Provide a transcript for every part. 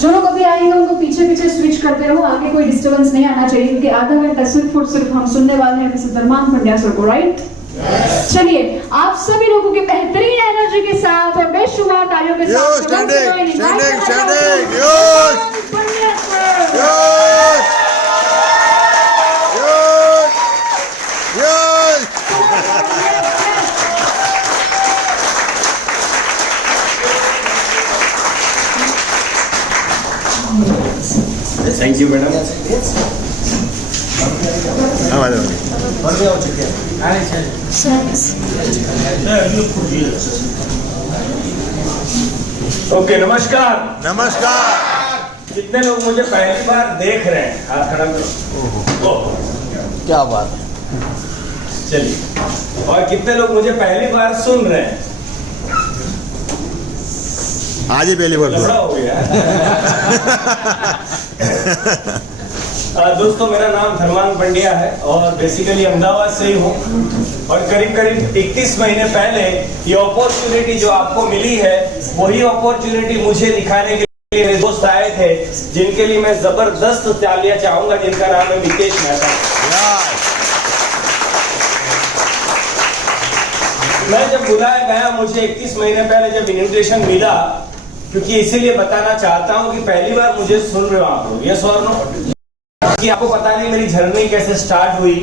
जो लोग अभी आएंगे उनको पीछे पीछे स्विच करते रहो, आगे कोई डिस्टर्बेंस नहीं आना चाहिए, क्योंकि आधा घंटा सिर्फ और सिर्फ हम सुनने वाले हैं मिस्टर धर्मान पंड्या सर को, राइट? चलिए आप सभी लोगों के बेहतरीन एनर्जी के साथ और बेशुमार तालियों के साथ थैंक यू मैडम। ओके, नमस्कार। नमस्कार। कितने लोग मुझे पहली बार देख रहे हैं? हाथ खड़ा करो। क्या बात है। चलिए, और कितने लोग मुझे पहली बार सुन रहे हैं? आज ही पहली बार लफड़ा हो गया। दोस्तों, मेरा नाम धर्मान पंड्या है और बेसिकली अहमदाबाद से ही हूँ। और करीब करीब 31 महीने पहले ये अपॉर्चुनिटी जो आपको मिली है, वही अपॉर्चुनिटी मुझे दिखाने के लिए मेरे दोस्त आए थे, जिनके लिए मैं जबरदस्त तालियां चाहूंगा, जिनका नाम है मितेश मेहता। मैं जब बुलाया गया, मुझे 31 महीने पहले जब इन्विटेशन मिला, क्योंकि इसीलिए बताना चाहता हूँ कि पहली बार मुझे सुन रहे हो आप लोग, यस और नो? कि आपको पता नहीं मेरी जर्नी कैसे स्टार्ट हुई।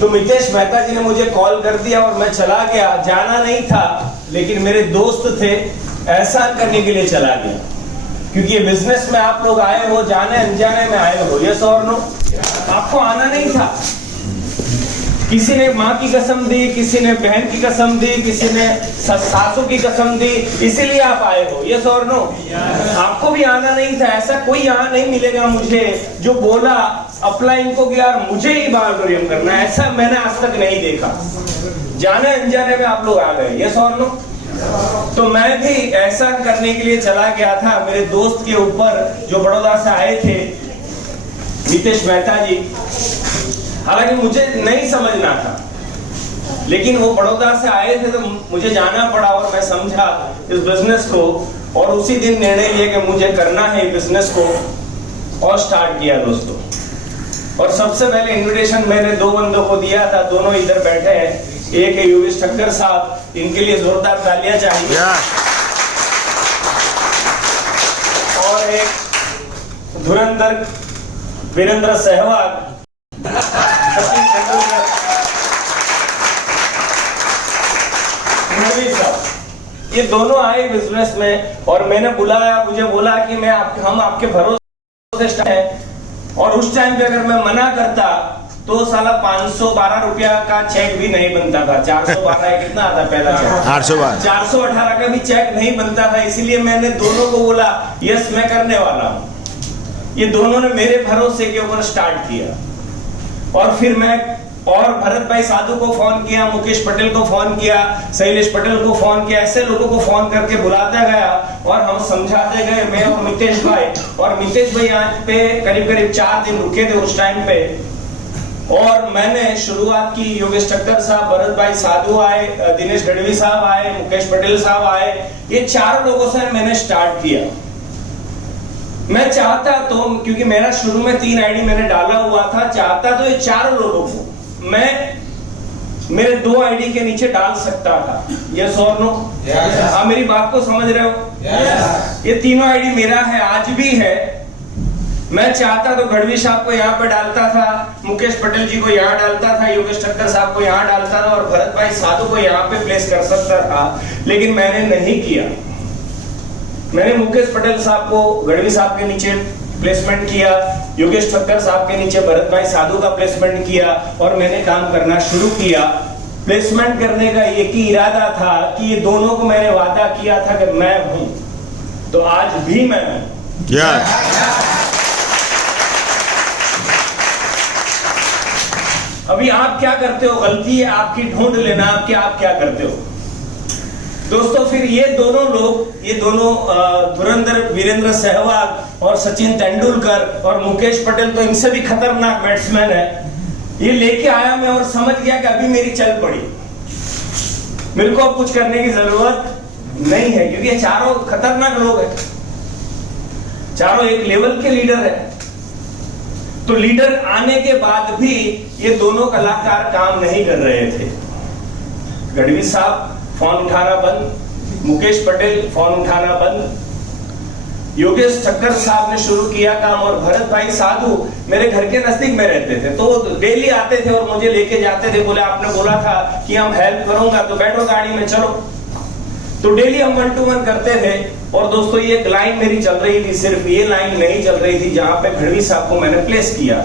तो मितेश मेहता जी ने मुझे कॉल कर दिया और मैं चला गया। जाना नहीं था, लेकिन मेरे दोस्त थे, एहसान करने के लिए चला गया, क्योंकि ये बिजनेस में आप लोग आए हो, जाने अनजाने में आए हो, यस और नो? आपको आना नहीं था। किसी ने माँ की कसम दी, किसी ने बहन की कसम दी, किसी ने सासू की कसम दी, इसीलिए आप आए हो, यस और नो? आपको भी आना नहीं था। ऐसा कोई यहाँ नहीं मिलेगा मुझे जो बोला अपलाइन को कि यार मुझे ही बारबेरियम करना है, ऐसा मैंने आज तक नहीं देखा। जाने अनजाने में आप लोग आ गए, यस और नो? तो मैं भी ऐसा करने के लिए चला गया था मेरे दोस्त के ऊपर, जो बड़ौदा से आए थे, मितेश मेहता जी। हालांकि मुझे नहीं समझना था, लेकिन वो बड़ौदा से आए थे तो मुझे जाना पड़ा और मैं समझा इस बिजनेस को, और उसी दिन निर्णय लिया कि मुझे करना है बिजनेस को, और स्टार्ट किया दोस्तों। और सबसे पहले इनविटेशन मैंने दो बंदों को दिया था, दोनों इधर बैठे हैं। एक है योगेश ठक्कर साहब, इनके लिए जोरदार तालियां चाहिए। और एक धुरंधर वीरेंद्र सहवाग, सचिन तेंदुलकर, ये दोनों आए बिजनेस में और मैंने बुलाया। मुझे बोला कि हम आपके भरोसे हैं, और उस टाइम पे अगर मैं मना करता तो साला 512 रुपया का चेक भी नहीं बनता था। 412 कितना आता पहला चेक? 418 का भी चेक नहीं बनता था। इसीलिए मैंने दोनों को बोला यस मैं करने वाला हूँ। ये दोनों ने मेरे भरोसे के ऊपर स्टार्ट किया। और फिर मैं और भरत भाई साधु को फोन किया, मुकेश पटेल को फोन किया, शैलेश पटेल को फोन किया, ऐसे लोगों को फोन करके बुलाता गया और हम समझाते गए, मैं और मितेश भाई। और मितेश भाई आज पे करीब करीब 4 दिन रुके थे उस टाइम पे। और मैंने शुरुआत की, योगेश ठक्कर साहब, भरत भाई साधु आए, दिनेश गढ़वी साहब आए, मुकेश पटेल साहब आए, ये 4 लोगों से मैंने स्टार्ट किया। मैं चाहता तो, क्योंकि मेरा शुरू में 3 आईडी मैंने डाला हुआ था, चाहता तो ये 4 लोगों को मैं मेरे 2 आईडी के नीचे डाल सकता था, यस और नो? आप मेरी बात को समझ रहे हो? ये तीनों आईडी मेरा है, आज भी है। मैं चाहता तो गढ़वी साहब को यहाँ पे डालता था, मुकेश पटेल जी को यहाँ डालता था, योगेश ठक्कर साहब को यहाँ डालता था, और भरत भाई साधु को यहाँ पे प्लेस कर सकता था, लेकिन मैंने नहीं किया। मैंने मुकेश पटेल साहब को गढ़वी साहब के नीचे प्लेसमेंट किया, योगेश ठक्कर साहब के नीचे भरत भाई साधु का प्लेसमेंट किया, और मैंने काम करना शुरू किया। प्लेसमेंट करने का एक ही इरादा था कि ये दोनों को मैंने वादा किया था कि मैं हूं, तो आज भी मैं हूं। अभी आप क्या करते हो, गलती है आपकी, ढूंढ लेना आप क्या करते हो दोस्तों। फिर ये दोनों धुरंधर वीरेंद्र सहवाग और सचिन तेंदुलकर और मुकेश पटेल, तो इनसे भी खतरनाक बैट्समैन है, ये लेके आया मैं और समझ गया कि अभी मेरी चल पड़ी, मेरे को अब कुछ करने की जरूरत नहीं है, क्योंकि ये चारों खतरनाक लोग हैं। चारों एक लेवल के लीडर है। तो लीडर आने के बाद भी ये दोनों कलाकार काम नहीं कर रहे थे। गढ़वी साहब फोन उठाना बंद, मुकेश पटेल फोन उठाना बंद, योगेश ठक्कर साहब ने शुरू किया काम, और भरत भाई साधु मेरे घर के नजदीक में रहते थे, तो डेली आते थे और मुझे लेके जाते थे। बोले आपने बोला था कि हम हेल्प करूंगा तो बैठो गाड़ी में चलो। तो डेली हम 1 to 1 करते थे। और दोस्तों ये एक लाइन मेरी चल रही थी, सिर्फ ये लाइन नहीं चल रही थी जहां पे गढ़वी साहब को मैंने प्लेस किया,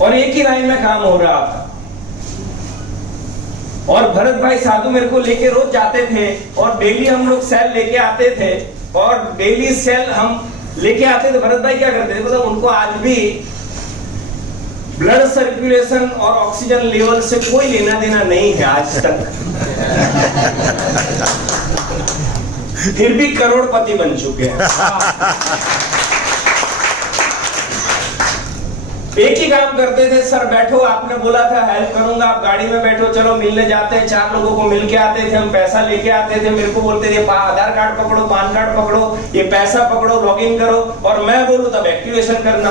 और एक ही लाइन में काम हो रहा था। और भरत भाई साधु मेरे को लेके रोज जाते थे, और डेली हम लोग सेल लेके आते थे, और डेली सेल हम लेके आते थे। भरत भाई क्या करते थे, मतलब उनको आज भी ब्लड सर्कुलेशन और ऑक्सीजन लेवल से कोई लेना देना नहीं है आज तक। फिर भी करोड़पति बन चुके हैं। एक ही काम करते थे, सर बैठो, आपने बोला था हेल्प करूंगा, आप गाड़ी में बैठो, चलो मिलने जाते हैं। 4 लोगों को मिल के आते थे, हम पैसा लेके आते थे। मेरे को बोलते थे आधार कार्ड पकड़ो, पान कार्ड पकड़ो, ये पैसा पकड़ो, लॉगिन करो, और मैं बोलूं तब एक्टिवेशन करना।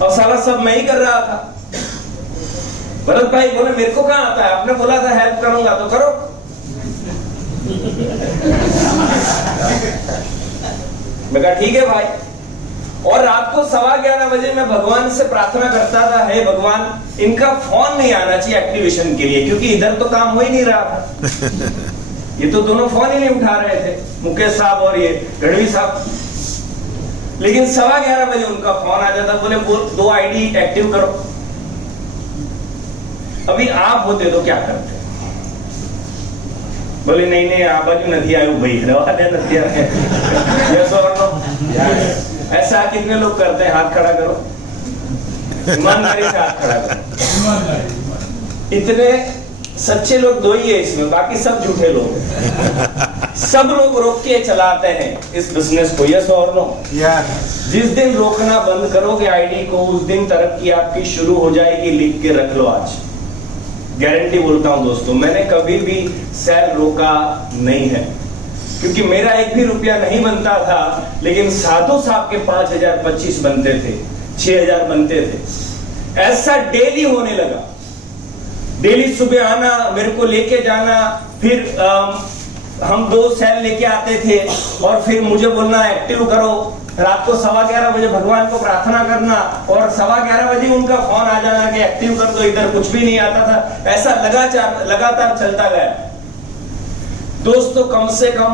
और साला सब मैं ही कर रहा था। भरत भाई बोले मेरे को कहाँ आता है, आपने बोला था हेल्प करूंगा तो करो। मैं कहा ठीक है भाई। और रात को 11:15 बजे मैं भगवान से प्रार्थना करता था, हे भगवान इनका फोन नहीं आना चाहिए एक्टिवेशन के लिए, क्योंकि इधर तो काम हो ही नहीं रहा था। ये तो दोनों फोन ही नहीं उठा रहे थे, मुकेश साहब और ये गढ़वी साहब। लेकिन 11:15 बजे उनका फोन आ जाता, बोले 2 आईडी एक्टिव करो। अभी आप होते तो क्या करते? बोले नहीं आप बाजू नहीं आयु भाई, यस और नो। ऐसा कितने लोग करते हैं? हाथ खड़ा करो, ईमानदारी से हाथ खड़ा करो। इतने सच्चे लोग 2 ही है इसमें, बाकी सब झूठे लोग हैं। सब लोग रोक के चलाते हैं इस बिजनेस को, यस और नो। जिस दिन रोकना बंद करोगे आईडी को, उस दिन तरक्की आपकी शुरू हो जाएगी। लिख के रख लो आज, गारंटी बोलता हूं दोस्तों। मैंने कभी भी सेल रोका नहीं है, क्योंकि मेरा 1 भी रुपया नहीं बनता था, लेकिन साधु साहब के 5025 बनते थे, 6000 बनते थे। ऐसा डेली होने लगा। डेली सुबह आना, मेरे को लेके जाना, फिर हम 2 सेल लेके आते थे, और फिर मुझे बोलना एक्टिव करो। रात को 11:15 बजे भगवान को प्रार्थना करना, और 11:15 बजे उनका फोन आ जाना कि एक्टिव कर दो। इधर कुछ भी नहीं आता था। ऐसा लगातार चलता गया। दोस्तों कम से कम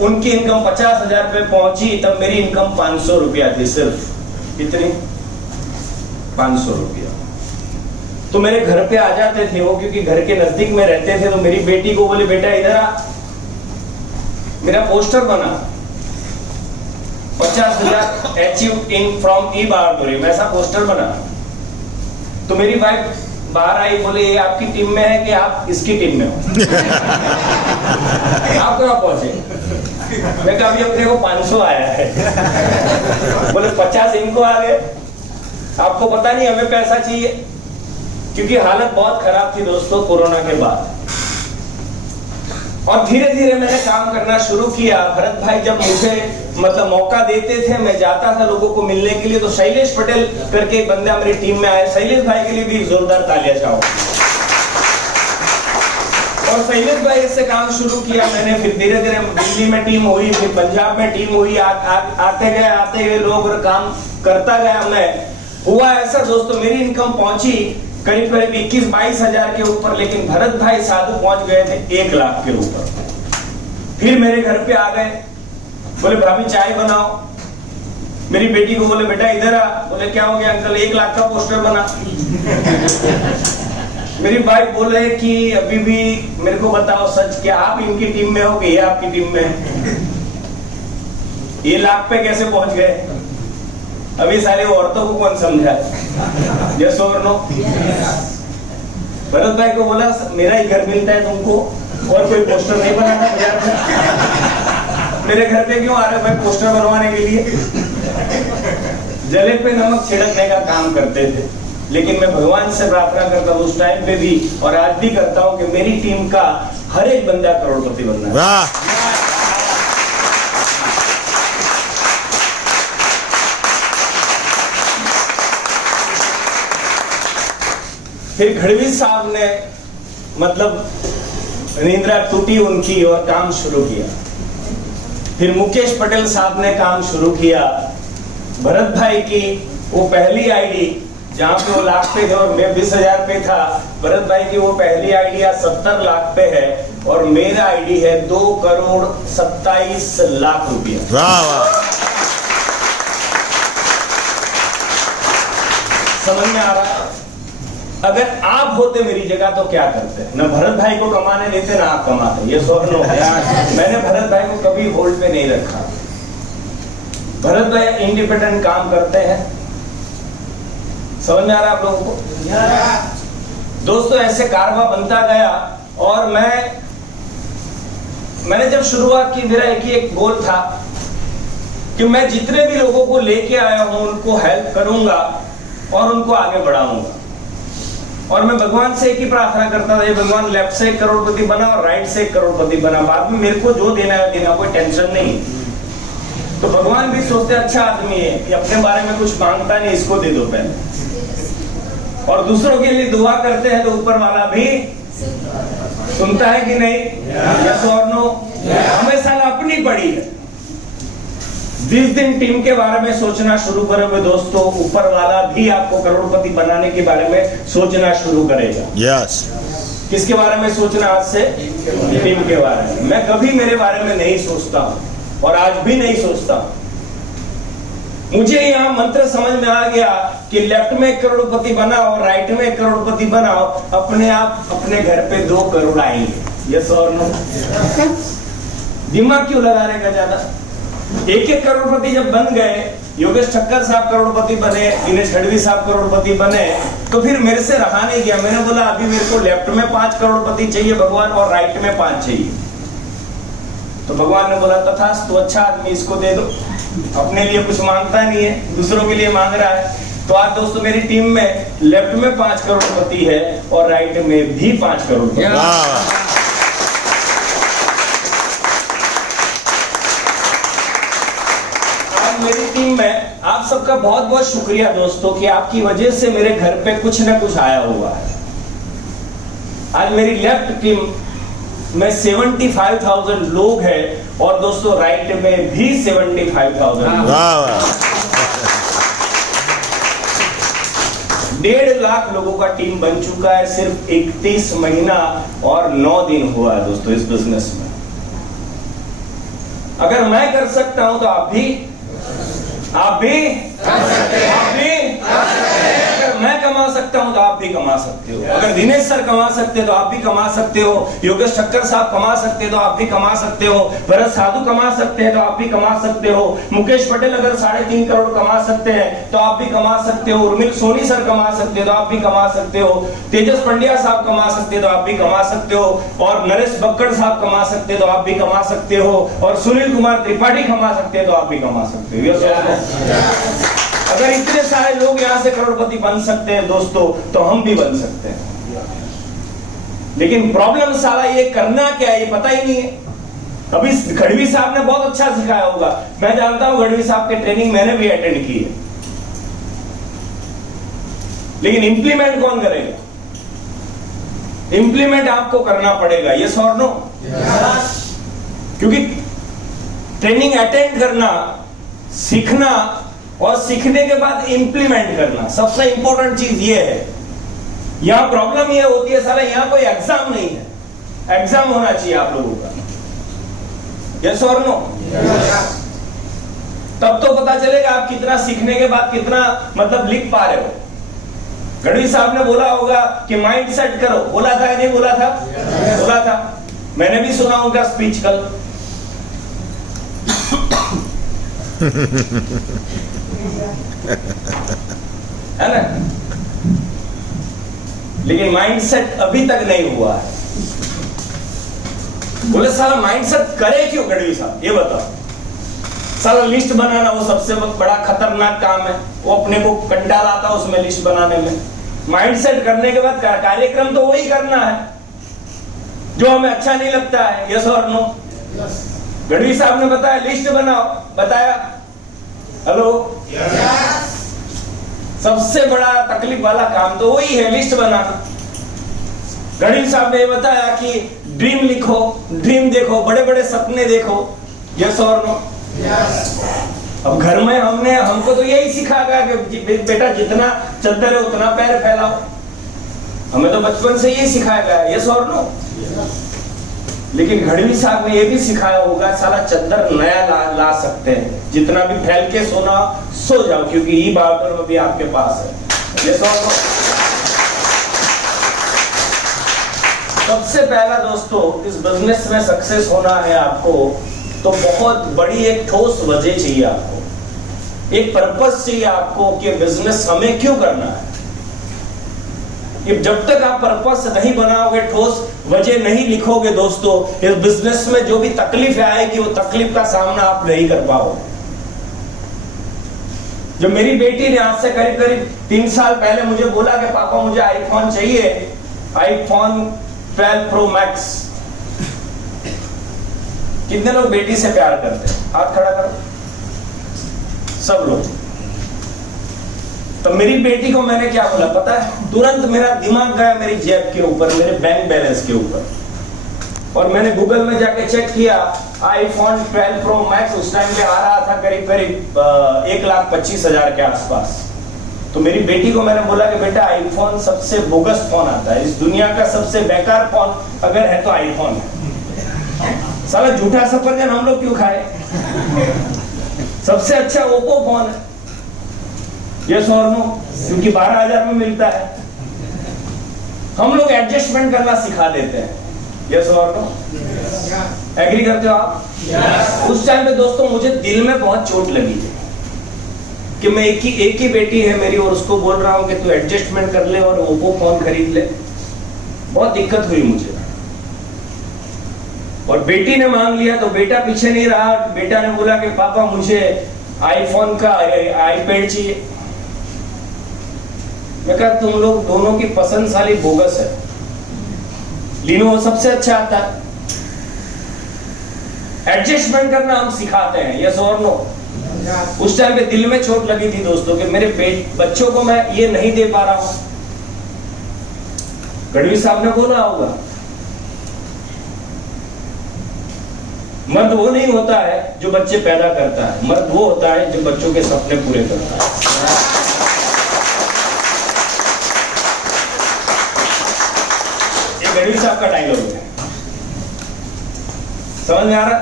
उनकी इनकम 50,000 पे पहुंची, तब मेरी इनकम 500 रुपया थी सिर्फ। कितनी? 500 रुपया। तो मेरे घर पे आ जाते थे वो, क्योंकि घर के नजदीक में रहते थे। तो मेरी बेटी को बोले बेटा इधर आ, मेरा पोस्टर बना 50,000 अचीव इन फ्रॉम ई बारडोरी, ऐसा पोस्टर बना। तो मेरी वाइफ बाहर आई, बोले ये आपकी टीम में है कि आप इसकी टीम में हो? आप कहाँ पहुंचे? मैं कहा अभी अपने को 500 आया है। बोले 50 इनको आ गए। आपको पता नहीं हमें पैसा चाहिए, क्योंकि हालत बहुत खराब थी दोस्तों कोरोना के बाद। और धीरे धीरे मैंने काम करना शुरू किया। भरत भाई जब मुझे मतलब मौका देते थे, मैं जाता था लोगों को मिलने के लिए। तो शैलेश पटेल करके एक बंदा मेरी टीम में आए। शैलेश भाई के लिए भी जोरदार तालियां चाहो। और शैलेश भाई से काम शुरू किया मैंने। फिर धीरे धीरे दिल्ली में टीम हुई, फिर पंजाब में टीम हुई। आते गए लोग, और काम करता गया मैं। हुआ ऐसा दोस्तों, मेरी इनकम पहुंची करीब 21-22 हजार के ऊपर, लेकिन भरत भाई साधु पहुंच गए थे 1 लाख के ऊपर। फिर मेरे घर पे आ गए, बोले भाभी चाय बनाओ। मेरी बेटी को बोले बेटा इधर आ। बोले क्या हो गया अंकल? 1 लाख का पोस्टर बना। मेरी वाइफ बोले कि अभी भी मेरे को बताओ सच, क्या आप इनकी टीम में हो कि ये आपकी टीम में है? ये लाख पे कैसे पहुंच गए? अभी सारे औरतों को कौन समझा? यस और नो। भरत भाई को बोला मेरा ही घर मिलता है तुमको, और कोई पोस्टर नहीं बनाना बाजार में। मेरे घर पे क्यों आ रहे भाई पोस्टर बनवाने के लिए? जले पे नमक छिड़कने का काम करते थे। लेकिन मैं भगवान से प्रार्थना करता हूँ उस टाइम पे भी, और आज भी करता हूँ कि मेरी टीम का हर एक बंदा करोड़पति बनना है। फिर गढ़वी साहब ने मतलब निंद्रा टूटी उनकी और काम शुरू किया। फिर मुकेश पटेल साहब ने काम शुरू किया। भरत भाई की वो पहली आईडी जहां पे वो लाख पे थे और मैं 20,000 पे था, भरत भाई की वो पहली आईडी आज 70 लाख पे है और मेरा आईडी है 2,27,00,000 रुपया। वाह वाह। समझ में आ रहा है? अगर आप होते मेरी जगह तो क्या करते? न भरत भाई को कमाने देते ना आप कमाते। ये स्वर्ण हो गया। मैंने भरत भाई को कभी होल्ड पे नहीं रखा। भरत भाई इंडिपेंडेंट काम करते हैं। समझ में आ रहा है आप लोगों को? दोस्तों ऐसे कारवा बनता गया और मैंने जब शुरुआत की मेरा एक गोल था कि मैं जितने भी लोगों को लेके आया हूं उनको हेल्प करूंगा और उनको आगे बढ़ाऊंगा। और मैं भगवान से एक ही प्रार्थना करता था, ये भगवान लेफ्ट से 1 करोड़पति बना और राइट से 1 करोड़पति बना, बाद में मेरे को जो देना है देना, कोई टेंशन नहीं। तो भगवान भी सोचते अच्छा आदमी है कि अपने बारे में कुछ मांगता नहीं, इसको दे दो पहले। और दूसरों के लिए दुआ करते हैं तो ऊपर वाला भी सुनता है कि नहीं? यस और नो? हमेशा अपनी पड़ी है। जिस दिन टीम के बारे में सोचना शुरू करोगे दोस्तों, ऊपर वाला भी आपको करोड़पति बनाने के बारे में सोचना शुरू करेगा। यस। किसके बारे में सोचना आज से? टीम के बारे में। मैं कभी मेरे बारे में नहीं सोचता हूं और आज भी नहीं सोचता हूं। मुझे यहाँ मंत्र समझ में आ गया कि लेफ्ट में 1 करोड़पति बनाओ, राइट में 1 करोड़पति बनाओ, अपने आप अपने घर पे 2 करोड़ आएंगे। यस और नो? दिमाग क्यों लगा रहेगा ज्यादा? 1-1 करोड़पति जब बन गए, योगेश ठक्कर साहब करोड़पति बने, दिनेश गढ़वी साहब करोड़पति बने, तो फिर मेरे से रहा नहीं गया। मैंने बोला अभी मेरे को लेफ्ट में 5 करोड़पति चाहिए भगवान और राइट में 5 चाहिए। तो भगवान ने बोला तथास्तु, अच्छा आदमी, इसको दे दो। अपने लिए कुछ मांगता नहीं है, दूसरों के लिए मांग रहा है। तो आज दोस्तों मेरी टीम में लेफ्ट में 5 करोड़पति है और राइट में भी 5 करोड़पति। आज मेरी टीम में आप सबका बहुत बहुत शुक्रिया दोस्तों कि आपकी वजह से मेरे घर पे कुछ ना कुछ आया हुआ है। आज मेरी लेफ्ट टीम में 75,000 लोग हैं और दोस्तों राइट में भी 75,000 लोग। 1.5 लाख लोगों का टीम बन चुका है। सिर्फ 31 महीना और 9 दिन हुआ है दोस्तों इस बिजनेस में। अगर मैं कर सकता हूं तो आप भी अगर मैं कमा सकता हूं तो आप भी कमा सकते हो। अगर दिनेश सर कमा सकते तो आप भी कमा सकते हो। योगेश ठक्कर साहब कमा सकते तो आप भी कमा सकते हो। भरत साधु कमा सकते हैं तो आप भी कमा सकते हो। मुकेश पटेल अगर 3.5 करोड़ कमा सकते हैं तो आप भी कमा सकते हो। उर्मिल सोनी सर कमा सकते हैं तो आप भी कमा सकते हो। तेजस पंड्या साहब कमा सकते हैं तो आप भी कमा सकते हो। और नरेश बक्कड़ साहब कमा सकते हैं तो आप भी कमा सकते हो। और सुनील कुमार त्रिपाठी कमा सकते हैं तो आप भी कमा सकते हो। अगर इतने सारे लोग यहाँ से करोड़पति बन सकते हैं दोस्तों तो हम भी बन सकते हैं। लेकिन प्रॉब्लम सारा ये करना क्या है ये पता ही नहीं है। अभी गढ़वी साहब ने बहुत अच्छा सिखाया होगा, मैं जानता हूं गढ़वी साहब के ट्रेनिंग मैंने भी अटेंड की है, लेकिन इंप्लीमेंट कौन करेगा? इंप्लीमेंट आपको करना पड़ेगा। यस और नो? क्योंकि ट्रेनिंग अटेंड करना, सीखना और सीखने के बाद इंप्लीमेंट करना सबसे इंपॉर्टेंट चीज ये है। यहां प्रॉब्लम ये होती है साला यहां कोई एग्जाम नहीं है। एग्जाम होना चाहिए आप लोगों का। यस और नो? तब तो पता चलेगा आप कितना सीखने के बाद कितना मतलब लिख पा रहे हो। गढ़वी साहब ने बोला होगा कि माइंड सेट करो, बोला था या नहीं बोला था? बोला था। मैंने भी सुना उनका स्पीच कल। है ना? लेकिन माइंडसेट अभी तक नहीं हुआ है। बोले साला माइंडसेट करे क्यों गढ़वी साहब ये बताओ। साला लिस्ट बनाना वो सबसे बड़ा खतरनाक काम है। वो अपने को कंटाल आता है उसमें लिस्ट बनाने में। माइंडसेट करने के बाद कार्यक्रम तो वही करना है जो हमें अच्छा नहीं लगता है। यस और नो? गढ़वी साहब ने बताया लिस्ट बनाओ, बताया। हेलो? सबसे बड़ा तकलीफ वाला काम तो वही है, लिस्ट बनाना। गणेश साहब ने बताया कि ड्रीम लिखो, ड्रीम देखो, बड़े बड़े सपने देखो। यस और नो? अब घर में हमको तो यही सिखाया गया कि बेटा जितना चद्दर है उतना पैर फैलाओ। हमें तो बचपन से यही सिखाया गया। यस और नो? लेकिन गढ़वी साहब ने ये भी सिखाया होगा साला चद्दर नया ला सकते हैं, जितना भी फैल के सोना सो जाओ, क्योंकि ये बाउंडर में भी आपके पास है। ये सबसे पहला दोस्तों, इस बिजनेस में सक्सेस होना है आपको तो बहुत बड़ी एक ठोस वजह चाहिए, आपको एक पर्पस चाहिए आपको कि बिजनेस हमें क्यों करना है। जब तक आप पर्पस नहीं बनाओगे, ठोस वजह नहीं लिखोगे दोस्तों, इस बिजनेस में जो भी तकलीफ आएगी वो तकलीफ का सामना आप नहीं कर पाओगे। जो मेरी बेटी ने आज से करीब करीब 3 साल पहले मुझे बोला कि पापा मुझे आईफोन चाहिए, आईफोन 12 प्रो मैक्स। कितने लोग बेटी से प्यार करते हैं? हाथ खड़ा करो सब लोग। तो मेरी बेटी को मैंने क्या बोला पता है? तुरंत मेरा दिमाग गया मेरी जेब के ऊपर, मेरे बैंक बैलेंस के ऊपर, और मैंने गूगल में जाके चेक किया आईफोन 12 प्रो मैक्स उस टाइम पे आ रहा था करीब करीब 1,25,000 के आसपास। तो मेरी बेटी को मैंने बोला कि बेटा आईफोन सबसे बोगस फोन आता है, इस दुनिया का सबसे बेकार फोन अगर है तो आईफोन है। साला झूठा सफरजन हम लोग क्यों खाए? सबसे अच्छा ओप्पो फोन है। यस और नो? क्योंकि 12,000 में मिलता है। हम लोग एडजस्टमेंट करना सिखा देते हैं। यस और नो? एग्री करते हो आप? उस टाइम पे दोस्तों मुझे दिल में बहुत चोट लगी थी कि मैं एक ही बेटी है मेरी और उसको बोल रहा हूं कि तू एडजस्टमेंट कर ले और ओप्पो फोन खरीद ले। बहुत दिक्कत हुई मुझे। और बेटी ने मांग लिया तो बेटा पीछे नहीं रहा, बेटा ने बोला कि पापा मुझे आईफोन का आईपैड चाहिए। मैं कहा तुम लोग दोनों की पसंद साली बोगस है, लिनोवो सबसे अच्छा आता है। एडजस्टमेंट करना हम सिखाते हैं। यस और नो? उस टाइम पे दिल में चोट लगी थी दोस्तों कि मेरे बच्चों को मैं ये नहीं दे पा रहा हूं। गढ़वी साहब ने बोला होगा मर्द वो नहीं होता है जो बच्चे पैदा करता है, मर्द वो होता है जो बच्चों के सपने पूरे करता है। ये गढ़वी साहब का डायलॉग है, समझ में आ रहा?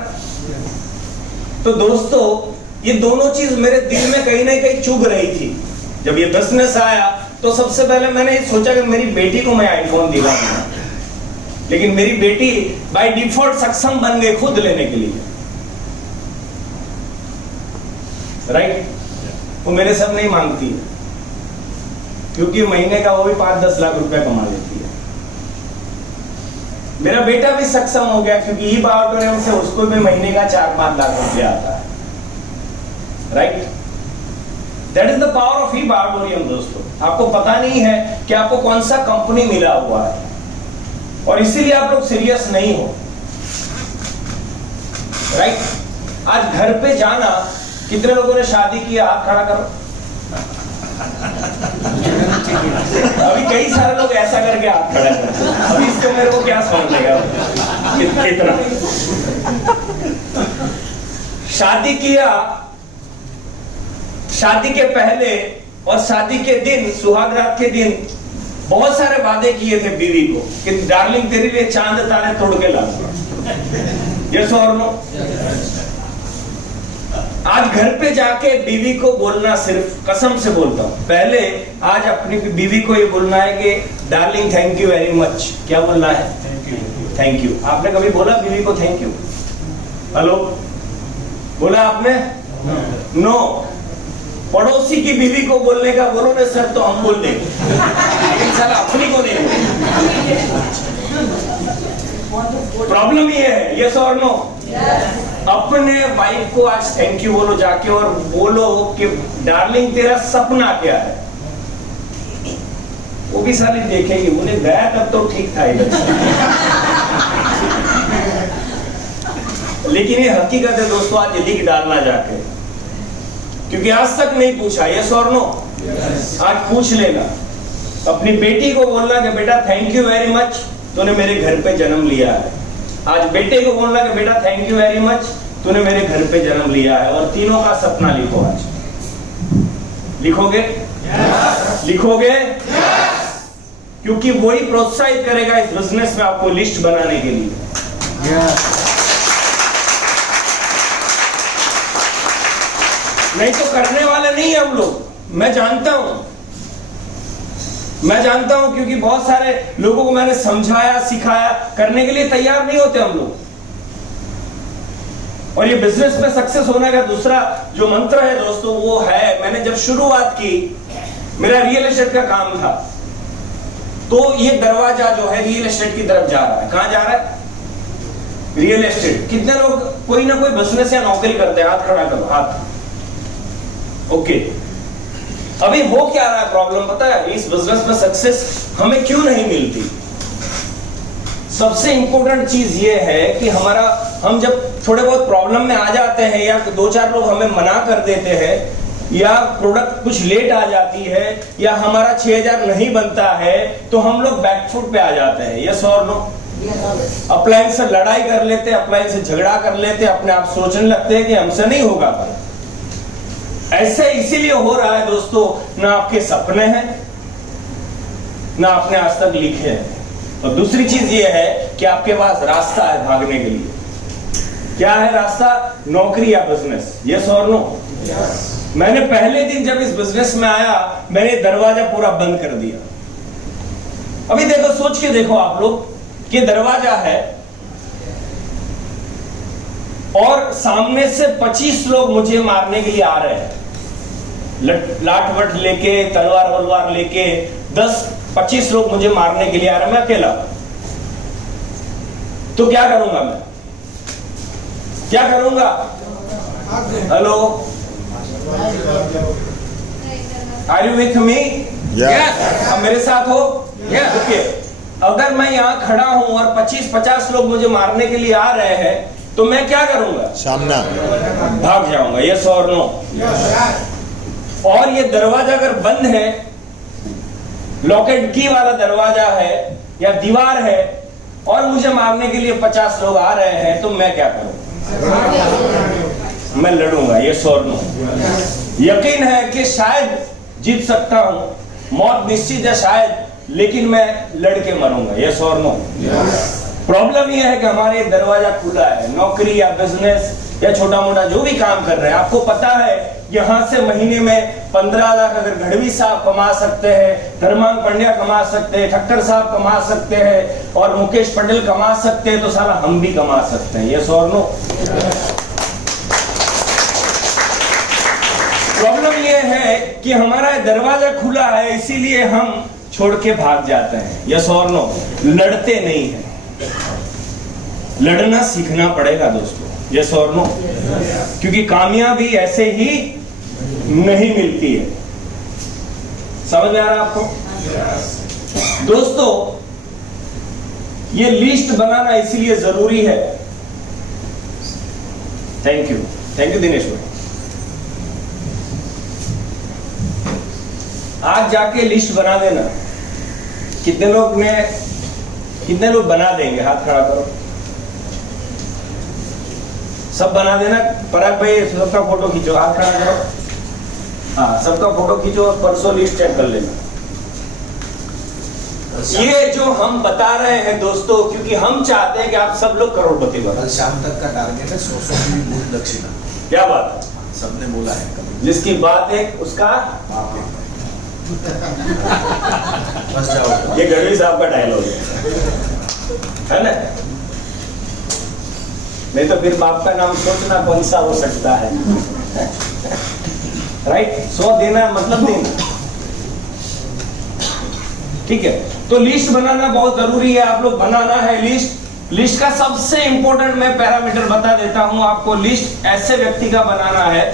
तो दोस्तों ये दोनों चीज मेरे दिल में कहीं ना कहीं चुभ रही थी। जब ये बिजनेस आया तो सबसे पहले मैंने ये सोचा कि मेरी बेटी को मैं आईफोन दिलाऊंगा, लेकिन मेरी बेटी बाय डिफॉल्ट सक्षम बन गई खुद लेने के लिए। राइट? वो मेरे सब नहीं मांगती है, क्योंकि महीने का वो भी 5-10 लाख रुपया कमा लेती है। मेरा बेटा भी सक्षम हो गया क्योंकि ई ऑडिटोरियम से उसको भी महीने का 4-5 लाख रुपया आता है। Right? That is the power of E auditorium दोस्तों। आपको पता नहीं है कि आपको कौन सा कंपनी मिला हुआ है और इसीलिए आप लोग सीरियस नहीं हो। राइट? आज घर पे जाना, कितने लोगों ने शादी किया? हाथ खड़ा करो। अभी कई सारे लोग ऐसा करके हाथ खड़ा करते। अभी इसको मेरे को क्या समझ लेगा कितना? शादी किया, शादी के पहले और शादी के दिन, सुहागरात के दिन बहुत सारे वादे किए थे बीवी को कि डार्लिंग तेरे लिए चांद तारे तोड़ के लाऊंगा। यस और नो? आज घर पे जाके बीवी को बोलना, सिर्फ कसम से बोलता हूं, पहले आज अपनी बीवी को ये बोलना है कि darling thank you very much. क्या बोलना है? Thank you. आपने कभी बोला बीवी को थैंक यू? हेलो, बोला आपने? नो। पड़ोसी की बीवी को बोलने का बोलो ना सर तो हम बोल देंगे, लेकिन साला अपनी को नहीं। प्रॉब्लम ये है। यस और नो? अपने वाइफ को आज थैंक यू बोलो जाके और बोलो कि डार्लिंग तेरा सपना क्या है। वो भी साली देखेंगे, उन्हें गया तब तो ठीक था इधर। लेकिन ये हकीकत है दोस्तों, आज लिख डालना जाके, क्योंकि आज तक नहीं पूछा। यस और नो? आज पूछ लेगा। अपनी बेटी को बोलना कि बेटा थैंक यू वेरी मच, तूने मेरे घर पे जन्म लिया है। आज बेटे को बोलना कि बेटा थैंक यू वेरी मच, तूने मेरे घर पे जन्म लिया है। और तीनों का सपना लिखो आज। लिखोगे? लिखोगे? क्योंकि वही प्रोत्साहित करेगा इस बिजनेस में आपको लिस्ट बनाने के लिए। नहीं तो करने वाले नहीं है हम लोग। मैं जानता हूं क्योंकि बहुत सारे लोगों को मैंने समझाया, सिखाया, करने के लिए तैयार नहीं होते हम लोग। और ये बिजनेस में सक्सेस होने का दूसरा जो मंत्र है दोस्तों, वो है, मैंने जब शुरुआत की, मेरा रियल एस्टेट का काम था, तो ये दरवाजा जो है रियल एस्टेट की तरफ जा रहा है। कहां जा रहा है? Real estate. कितने लोग कोई ना कोई बिजनेस या नौकरी करते हैं? हाथ खड़ा करो, हाथ। ओके, अभी हो क्या रहा है प्रॉब्लम पता है? इस बिजनेस में सक्सेस हमें क्यों नहीं मिलती? सबसे इंपॉर्टेंट चीज ये है कि हम जब थोड़े बहुत प्रॉब्लम में आ जाते हैं, या दो चार लोग हमें मना कर देते हैं, या प्रोडक्ट कुछ लेट आ जाती है, या हमारा 6000 नहीं बनता है, तो हम लोग बैकफुट पे आ जाते हैं। यस और नो? अप्लायंस से लड़ाई कर लेते, अप्लायंस से झगड़ा कर लेते, अपने आप सोचने लगते हैं कि हमसे नहीं होगा। ऐसे इसीलिए हो रहा है दोस्तों, ना आपके सपने हैं, ना आपने आज तक लिखे हैं। और दूसरी चीज ये है कि आपके पास रास्ता है भागने के लिए। क्या है रास्ता? नौकरी या बिजनेस। यस और नो? मैंने पहले दिन जब इस बिजनेस में आया, मैंने दरवाजा पूरा बंद कर दिया। अभी देखो, सोच के देखो आप लोग कि दरवाजा है और सामने से 25 लोग मुझे मारने के लिए आ रहे हैं, लाठ वट लेके, तलवार वलवार लेके, 10-25 लोग मुझे मारने के लिए आ रहे हैं, मैं अकेला। तो क्या करूंगा मैं? क्या करूंगा? Hello, are you with me? Yes. अब मेरे साथ हो? यस। ओके, अगर मैं यहां खड़ा हूं और 25-50 लोग मुझे मारने के लिए आ रहे हैं, तो मैं क्या करूंगा? सामना भाग जाऊंगा। यस और नो? और ये दरवाजा अगर बंद है, लॉक एंड की वाला दरवाजा है या दीवार है, और मुझे मारने के लिए 50 लोग आ रहे हैं, तो मैं क्या करूं? मैं लड़ूंगा। यस और नो? यकीन है कि शायद जीत सकता हूं, मौत निश्चित है शायद, लेकिन मैं लड़के मरूंगा। यस और नो? प्रॉब्लम यह है कि हमारे दरवाजा खुला है। नौकरी या बिजनेस या छोटा मोटा जो भी काम कर रहे हैं, आपको पता है यहां से महीने में 15 लाख अगर गढ़वी साहब कमा सकते हैं, धर्मांग पंड्या कमा सकते हैं, ठक्कर साहब कमा सकते हैं, और मुकेश पटेल कमा सकते हैं, तो साला हम भी कमा सकते हैं। यस और नो? प्रॉब्लम यह है कि हमारा दरवाजा खुला है, इसीलिए हम छोड़ के भाग जाते हैं। यस और नो? लड़ते नहीं हैं। लड़ना सीखना पड़ेगा दोस्तों। यस और नो? क्योंकि कामयाबी ऐसे ही नहीं मिलती है। समझ में आ रहा है आपको? दोस्तों, ये लिस्ट बनाना इसलिए जरूरी है। थैंक यू दिनेश भाई। आज जाके लिस्ट बना देना। कितने लोग बना देंगे? हाथ खड़ा करो। सब बना देना। पराग भाई सबका फोटो खींचो, हाथ खड़ा करो। हाँ, सबका फोटो खींचो और परसों लिस्ट चेक कर लेना। ये जो हम बता रहे हैं दोस्तों, क्योंकि हम चाहते हैं कि आप सब लोग करोड़पति बनो। कल शाम तक का टारगेट है 100 की मूल दक्षिणा। क्या बात? सबने बोला है। जिसकी बात है उसका बस जाओ। ये गढ़वी साहब का डायलॉग है ना? नहीं तो फिर बाप का नाम सोचना कौन सा हो सकता है। राइट? 100 देना मतलब देना। ठीक है, तो लिस्ट बनाना बहुत जरूरी है। आप लोग बनाना है लिस्ट का सबसे इंपॉर्टेंट मैं पैरामीटर बता देता हूं आपको। लिस्ट ऐसे व्यक्ति का बनाना है,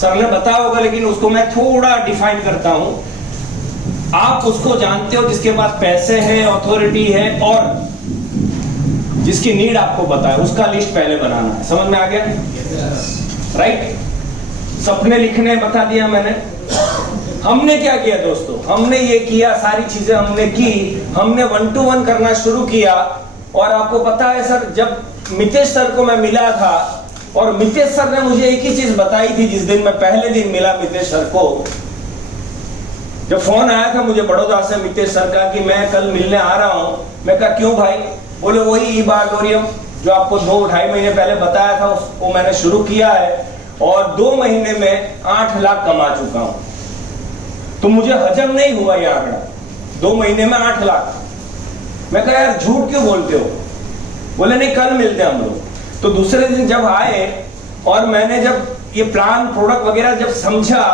सर ने बताया होगा, लेकिन उसको मैं थोड़ा डिफाइन करता हूं। आप उसको जानते हो जिसके पास पैसे हैं, अथॉरिटी है, और जिसकी नीड आपको पता है, उसका लिस्ट पहले बनाना है। समझ में आ गया? राइट? सपने लिखने बता दिया मैंने, हमने क्या किया दोस्तों, हमने ये किया, सारी चीजें हमने की, हमने 1 to 1 करना शुरू किया। और आपको पता है सर, जब मितेश सर को मैं मिला था और मितेश सर ने मुझे एक ही चीज बताई थी, जिस दिन मैं पहले दिन मिला मितेश सर को, जब फोन आया था मुझे बड़ौदा से मितेश सर का कि मैं कल मिलने आ रहा हूं। मैं कहा क्यों भाई? बोले वही ई-बारटोरियम जो आपको 2-2.5 महीने पहले बताया था, उसको मैंने शुरू किया है और 2 महीने में 8 लाख कमा चुका हूं। तो मुझे हजम नहीं हुआ ये आंकड़ा, 2 महीने में 8 लाख। मैं कहा यार झूठ क्यों बोलते हो? बोले नहीं कल मिलते हम लोग। तो दूसरे दिन जब आए और मैंने जब ये प्लान प्रोडक्ट वगैरह जब समझा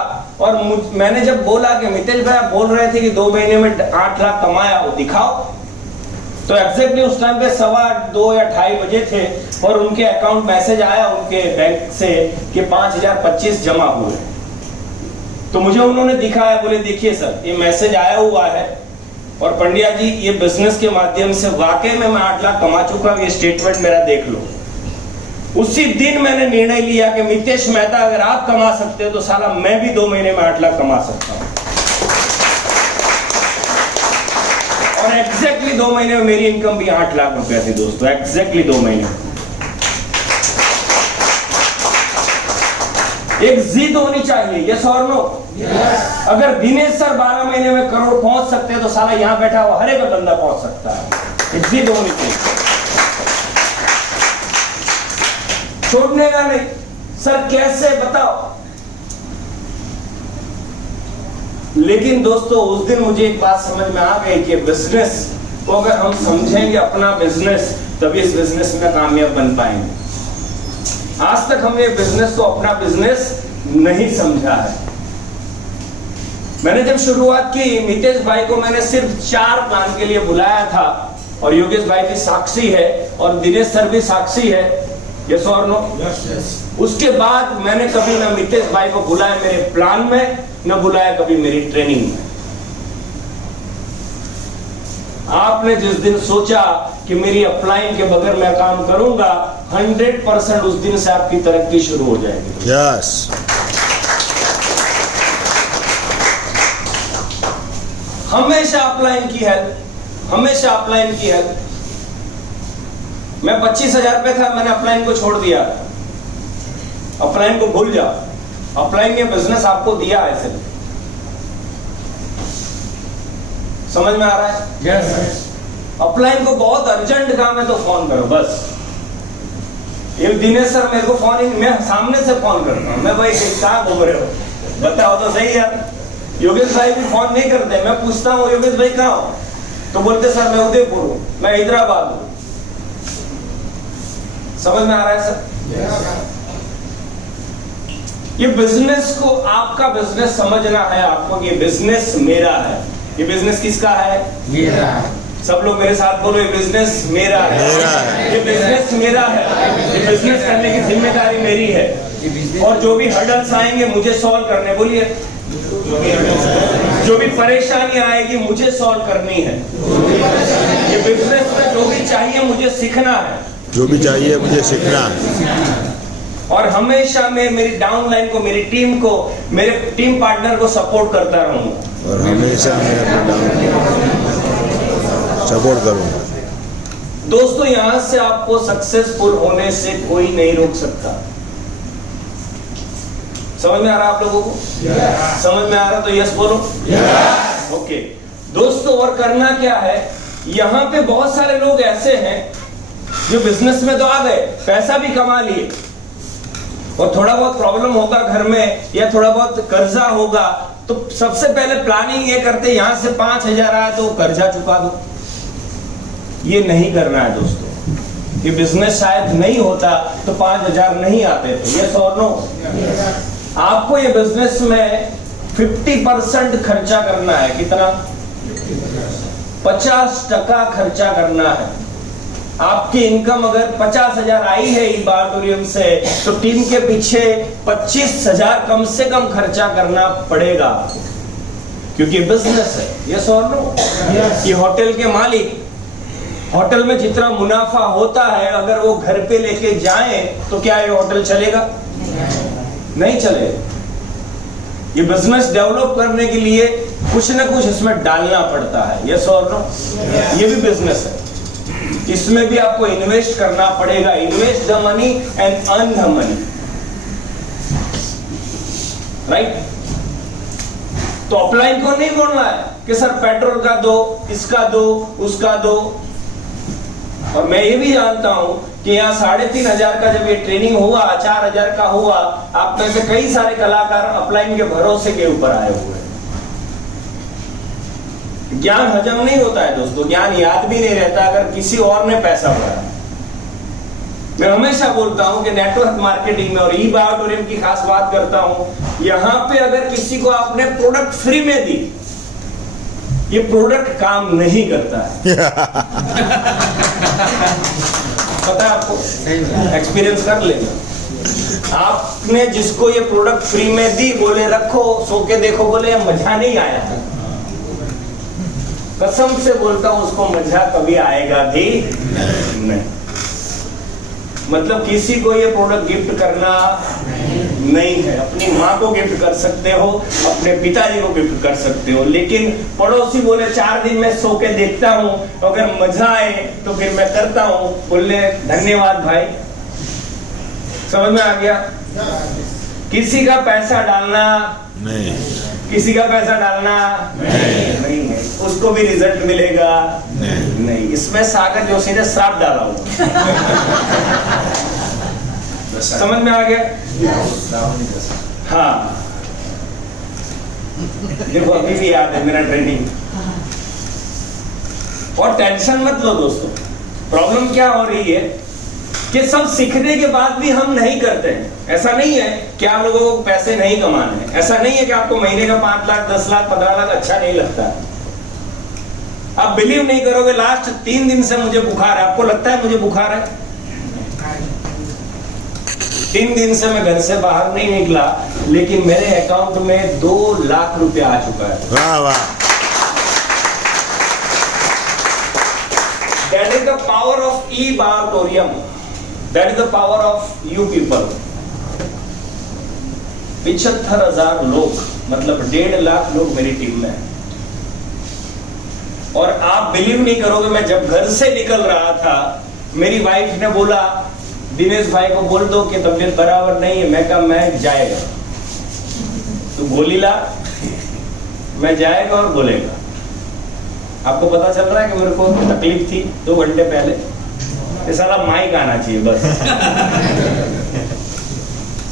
और मैंने जब बोला कि मितेश भाई आप बोल रहे थे कि 2 महीने में 8 लाख कमाया, वो दिखाओ। तो एग्जैक्टली उस टाइम पे 2:15 या 2:30 बजे थे और उनके अकाउंट मैसेज आया उनके बैंक से कि 5025 जमा हुए। तो मुझे उन्होंने दिखाया, बोले देखिए सर ये मैसेज आया हुआ है और पंड्या जी ये बिजनेस के माध्यम से वाकई में मैं 8 लाख कमा चुका हूं, ये स्टेटमेंट मेरा देख लो। उसी दिन मैंने निर्णय लिया कि मितेश मेहता अगर आप कमा सकते हो तो साला मैं भी 2 महीने में 8 लाख कमा सकता हूं। और एग्जैक्टली 2 महीने में मेरी इनकम भी 8 लाख रुपए थी दोस्तों, एग्जैक्टली 2 महीने में। एक जिद होनी चाहिए, यस और नो। अगर दिनेश सर 12 महीने में करोड़ पहुंच सकते हैं तो साला यहां बैठा हुआ हर एक बंदा पहुंच सकता है। एक जिद होनी चाहिए, छोड़ने का नहीं। सर कैसे बताओ? लेकिन दोस्तों उस दिन मुझे एक बात समझ में आ गई कि बिजनेस को अगर हम समझेंगे अपना बिजनेस, तभी इस बिजनेस में कामयाब बन पाएंगे। आज तक हमने बिजनेस को अपना बिजनेस नहीं समझा है। मैंने जब शुरुआत की, मितेश भाई को मैंने सिर्फ 4 प्लान के लिए बुलाया था और योगेश भाई भी साक्षी है और दिनेश सर भी साक्षी है, यस और नो। उसके बाद मैंने कभी ना मितेश भाई को बुलाया मेरे प्लान में, न बुलाया कभी मेरी ट्रेनिंग में। आपने जिस दिन सोचा कि मेरी अपलाइन के बगैर मैं काम करूंगा, 100% उस दिन से आपकी तरक्की शुरू हो जाएगी। यस। हमेशा अपलाइन की हेल्प, हमेशा अपलाइन की हेल्प। मैं 25,000 रुपए था, मैंने अपलाइन को छोड़ दिया। अपलाइन को भूल जाओ, अपलाइन ने बिजनेस आपको दिया है सिर्फ। समझ में आ रहा है? यस। अपलाइन को बहुत अर्जेंट काम है तो फोन करो बस। ये दिनेश सर मेरे को फोन ही, मैं सामने से फोन करता हूं, मैं भाई कहाँ घूम रहे हो बताओ तो सही यार। योगेश भाई भी फोन नहीं करते, मैं पूछता हूँ योगेश भाई कहाँ हो, तो बोलते सर मैं उदयपुर हूँ, मैं हैदराबाद हूँ। समझ में आ रहा है सर? ये बिजनेस को, आपका बिजनेस समझना है आपको कि बिजनेस मेरा है। ये बिजनेस किसका है? मेरा। सब लोग मेरे साथ बोलो, ये बिजनेस मेरा है, ये बिजनेस मेरा है, ये बिजनेस करने की जिम्मेदारी मेरी है। और जो भी हर्डल्स आएंगे मुझे सॉल्व करने, बोलिए, जो भी परेशानी आएगी मुझे सॉल्व करनी है। ये बिजनेस में जो भी चाहिए मुझे सीखना है, जो भी चाहिए मुझे सीखना है। और हमेशा मैं मेरी डाउनलाइन को, मेरी टीम को, मेरे टीम पार्टनर को सपोर्ट करता रहूंगा। और हमेशा मैं अपने डाउन सपोर्ट करूंगा। दोस्तों यहां से आपको सक्सेसफुल होने से कोई नहीं रोक सकता। समझ में आ रहा है आप लोगों को? समझ में आ रहा तो यस बोलो। ओके दोस्तों, और करना क्या है, यहां पे बहुत सारे लोग ऐसे हैं जो बिजनेस में तो आ गए, पैसा भी कमा लिए, और थोड़ा बहुत प्रॉब्लम होगा घर में या थोड़ा बहुत कर्जा होगा, तो सबसे पहले प्लानिंग ये करते यहां से 5,000 आया तो कर्जा चुका दो। ये नहीं करना है दोस्तों। ये बिजनेस शायद नहीं होता तो 5,000 नहीं आते थे, यस और नो। आपको ये बिजनेस में 50% खर्चा करना है। कितना? 50% खर्चा करना है। आपकी इनकम अगर 50,000 आई है ई-बारटोरियम से, तो टीम के पीछे 25,000 कम से कम खर्चा करना पड़ेगा, क्योंकि बिजनेस है, यस और नो। ये होटल के मालिक, होटल में जितना मुनाफा होता है अगर वो घर पे लेके जाएं तो क्या ये होटल चलेगा? नहीं चलेगा। ये बिजनेस डेवलप करने के लिए कुछ ना कुछ इसमें डालना पड़ता है, यस और नो? ये भी बिजनेस है, इसमें भी आपको इन्वेस्ट करना पड़ेगा। Invest the money and earn the money, right? तो अपलाइन को नहीं बोलना है कि सर पेट्रोल का दो, इसका दो, उसका दो। और मैं ये भी जानता हूं कि यहाँ 3,500 का जब ये ट्रेनिंग हुआ, 4,000 का हुआ, आप में से कई सारे कलाकार अपलाइन के भरोसे के ऊपर आए हुए हैं। ज्ञान हजम नहीं होता है दोस्तों, ज्ञान याद भी नहीं रहता अगर किसी और ने पैसा भरा। मैं हमेशा बोलता हूं कि नेटवर्क मार्केटिंग में और ई बायोटोरियम की खास बात करता हूं, यहां पे अगर किसी को आपने प्रोडक्ट फ्री में दी, ये प्रोडक्ट काम नहीं करता है। पता है आपको, एक्सपीरियंस कर लेना। आपने जिसको ये प्रोडक्ट फ्री में दी, बोले रखो, सो के देखो, बोले मजा नहीं आया, कसम से बोलता हूं उसको मजा कभी आएगा भी नहीं। मतलब किसी को ये प्रोडक्ट गिफ्ट करना नहीं है। अपनी माँ को गिफ्ट कर सकते हो, अपने पिताजी को गिफ्ट कर सकते हो, लेकिन पड़ोसी बोले 4 दिन में सो के देखता हूं, अगर मजा आए तो फिर मैं करता हूं, बोले धन्यवाद भाई। समझ में आ गया? किसी का पैसा डालना नहीं, किसी का पैसा डालना नहीं है, उसको भी रिजल्ट मिलेगा नहीं। इसमें सागर जोशी ने श्राप डाला हुआ। समझ में आ गया? हाँ, देखो अभी भी याद है मेरा ट्रेनिंग। और टेंशन मत लो दोस्तों, प्रॉब्लम क्या हो रही है कि सब सीखने के बाद भी हम नहीं करते हैं। ऐसा नहीं है कि आप लोगों को पैसे नहीं कमाने हैं, ऐसा नहीं है कि आपको महीने का 5 लाख, 10 लाख, 15 लाख अच्छा नहीं लगता। आप बिलीव नहीं करोगे, लास्ट 3 दिन से मुझे बुखार है। आपको लगता है मुझे बुखार है? 3 दिन से मैं घर से बाहर नहीं निकला, लेकिन मेरे अकाउंट में 2 लाख रुपए आ चुका है। वाह वाह। That is the power of e-bayotorium. That is the power of you people. 75,000 लोग, मतलब 1.5 लाख लोग मेरी टीम में हैं। और आप बिलीव नहीं करोगे, मैं जब घर से निकल रहा था, मेरी वाइफ ने बोला दिनेश भाई को बोल दो कि तबीयत बराबर नहीं है। मैं कहा मैं जाएगा, तू गोली ला, मैं जाएगा और बोलेगा। आपको पता चल रहा है कि मेरे को तकलीफ थी 2 घंटे पहले, ये साला माइक आना चाहिए बस।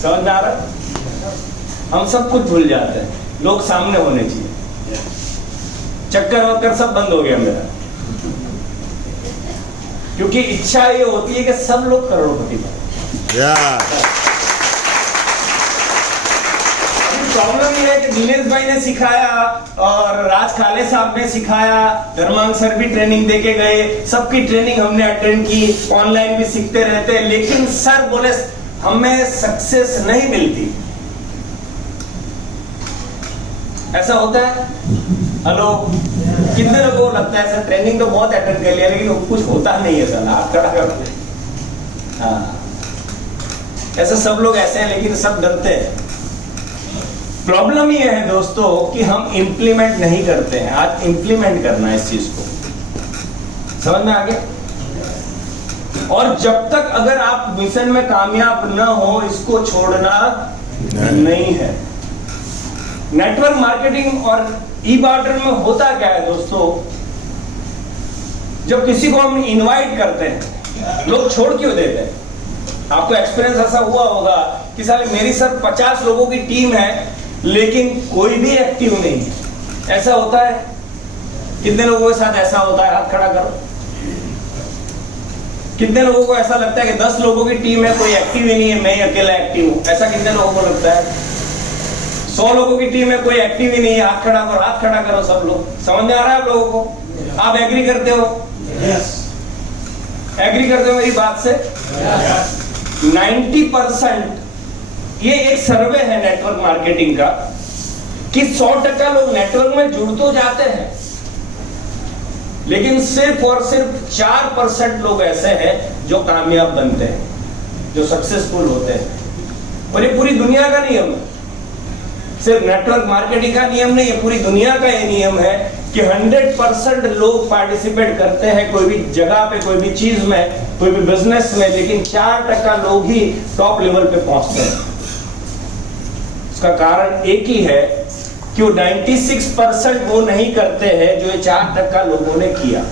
समझ में आ रहा है? हम सब कुछ भूल जाते हैं, लोग सामने होने चाहिए। चक्कर वक्कर सब बंद हो गया मेरा, क्योंकि इच्छा ये होती है कि सब लोग करोड़पति बने। प्रॉब्लम ये है कि दिनेश भाई ने सिखाया और राज खाले साहब ने सिखाया, धर्मांग सर भी ट्रेनिंग देके गए, सबकी ट्रेनिंग हमने अटेंड की, ऑनलाइन भी सीखते रहते हैं, लेकिन सर बोले हमें सक्सेस नहीं मिलती। ऐसा होता है? हेलो, कितने लोगों को लगता है सर ट्रेनिंग तो बहुत अटेंड कर लिया लेकिन कुछ होता नहीं है सर? हाथ खड़ा कर। हाँ, ऐसा सब लोग ऐसे हैं, लेकिन सब डरते हैं। प्रॉब्लम ये है दोस्तों कि हम इंप्लीमेंट नहीं करते हैं। आज इंप्लीमेंट करना है इस चीज को, समझ में आ गया? और जब तक अगर आप मिशन में कामयाब न हो, इसको छोड़ना नहीं है। नेटवर्क मार्केटिंग और ई बार्टर में होता क्या है दोस्तों, जब किसी को हम इनवाइट करते हैं, लोग छोड़ क्यों देते हैं? आपको एक्सपीरियंस ऐसा हुआ होगा कि साले मेरी सर 50 लोगों की टीम है, लेकिन कोई भी एक्टिव नहीं है। ऐसा होता है? कितने लोगों के साथ ऐसा होता है? हाथ खड़ा करो। कितने लोगों को ऐसा लगता है कि 10 लोगों की टीम है, कोई एक्टिव ही नहीं है, मैं ही अकेला एक्टिव हूं? ऐसा कितने लोगों को लगता है? 100 लोगों की टीम है, कोई एक्टिव ही नहीं है, हाथ खड़ा करो, हाथ खड़ा करो सब लोग। समझ में आ रहा है आप लोगों को? आप एग्री करते हो? एग्री करते हो मेरी बात से? 90% ये एक सर्वे है नेटवर्क मार्केटिंग का कि 100% लोग नेटवर्क में जुड़ तो जाते हैं, लेकिन सिर्फ और सिर्फ 4% लोग ऐसे हैं जो कामयाब बनते हैं, जो सक्सेसफुल होते हैं। और ये पूरी दुनिया का नियम है। सिर्फ नेटवर्क मार्केटिंग का नियम नहीं, ये पूरी दुनिया का ये नियम है कि 100% लोग पार्टिसिपेट करते हैं कोई भी जगह पे, कोई भी चीज में, कोई भी बिजनेस में, लेकिन 4% लोग ही टॉप लेवल पे पहुंचते हैं। उसका कारण एक ही है कि वो 96% वो नहीं करते हैं जो ये 4% लोगों ने किया।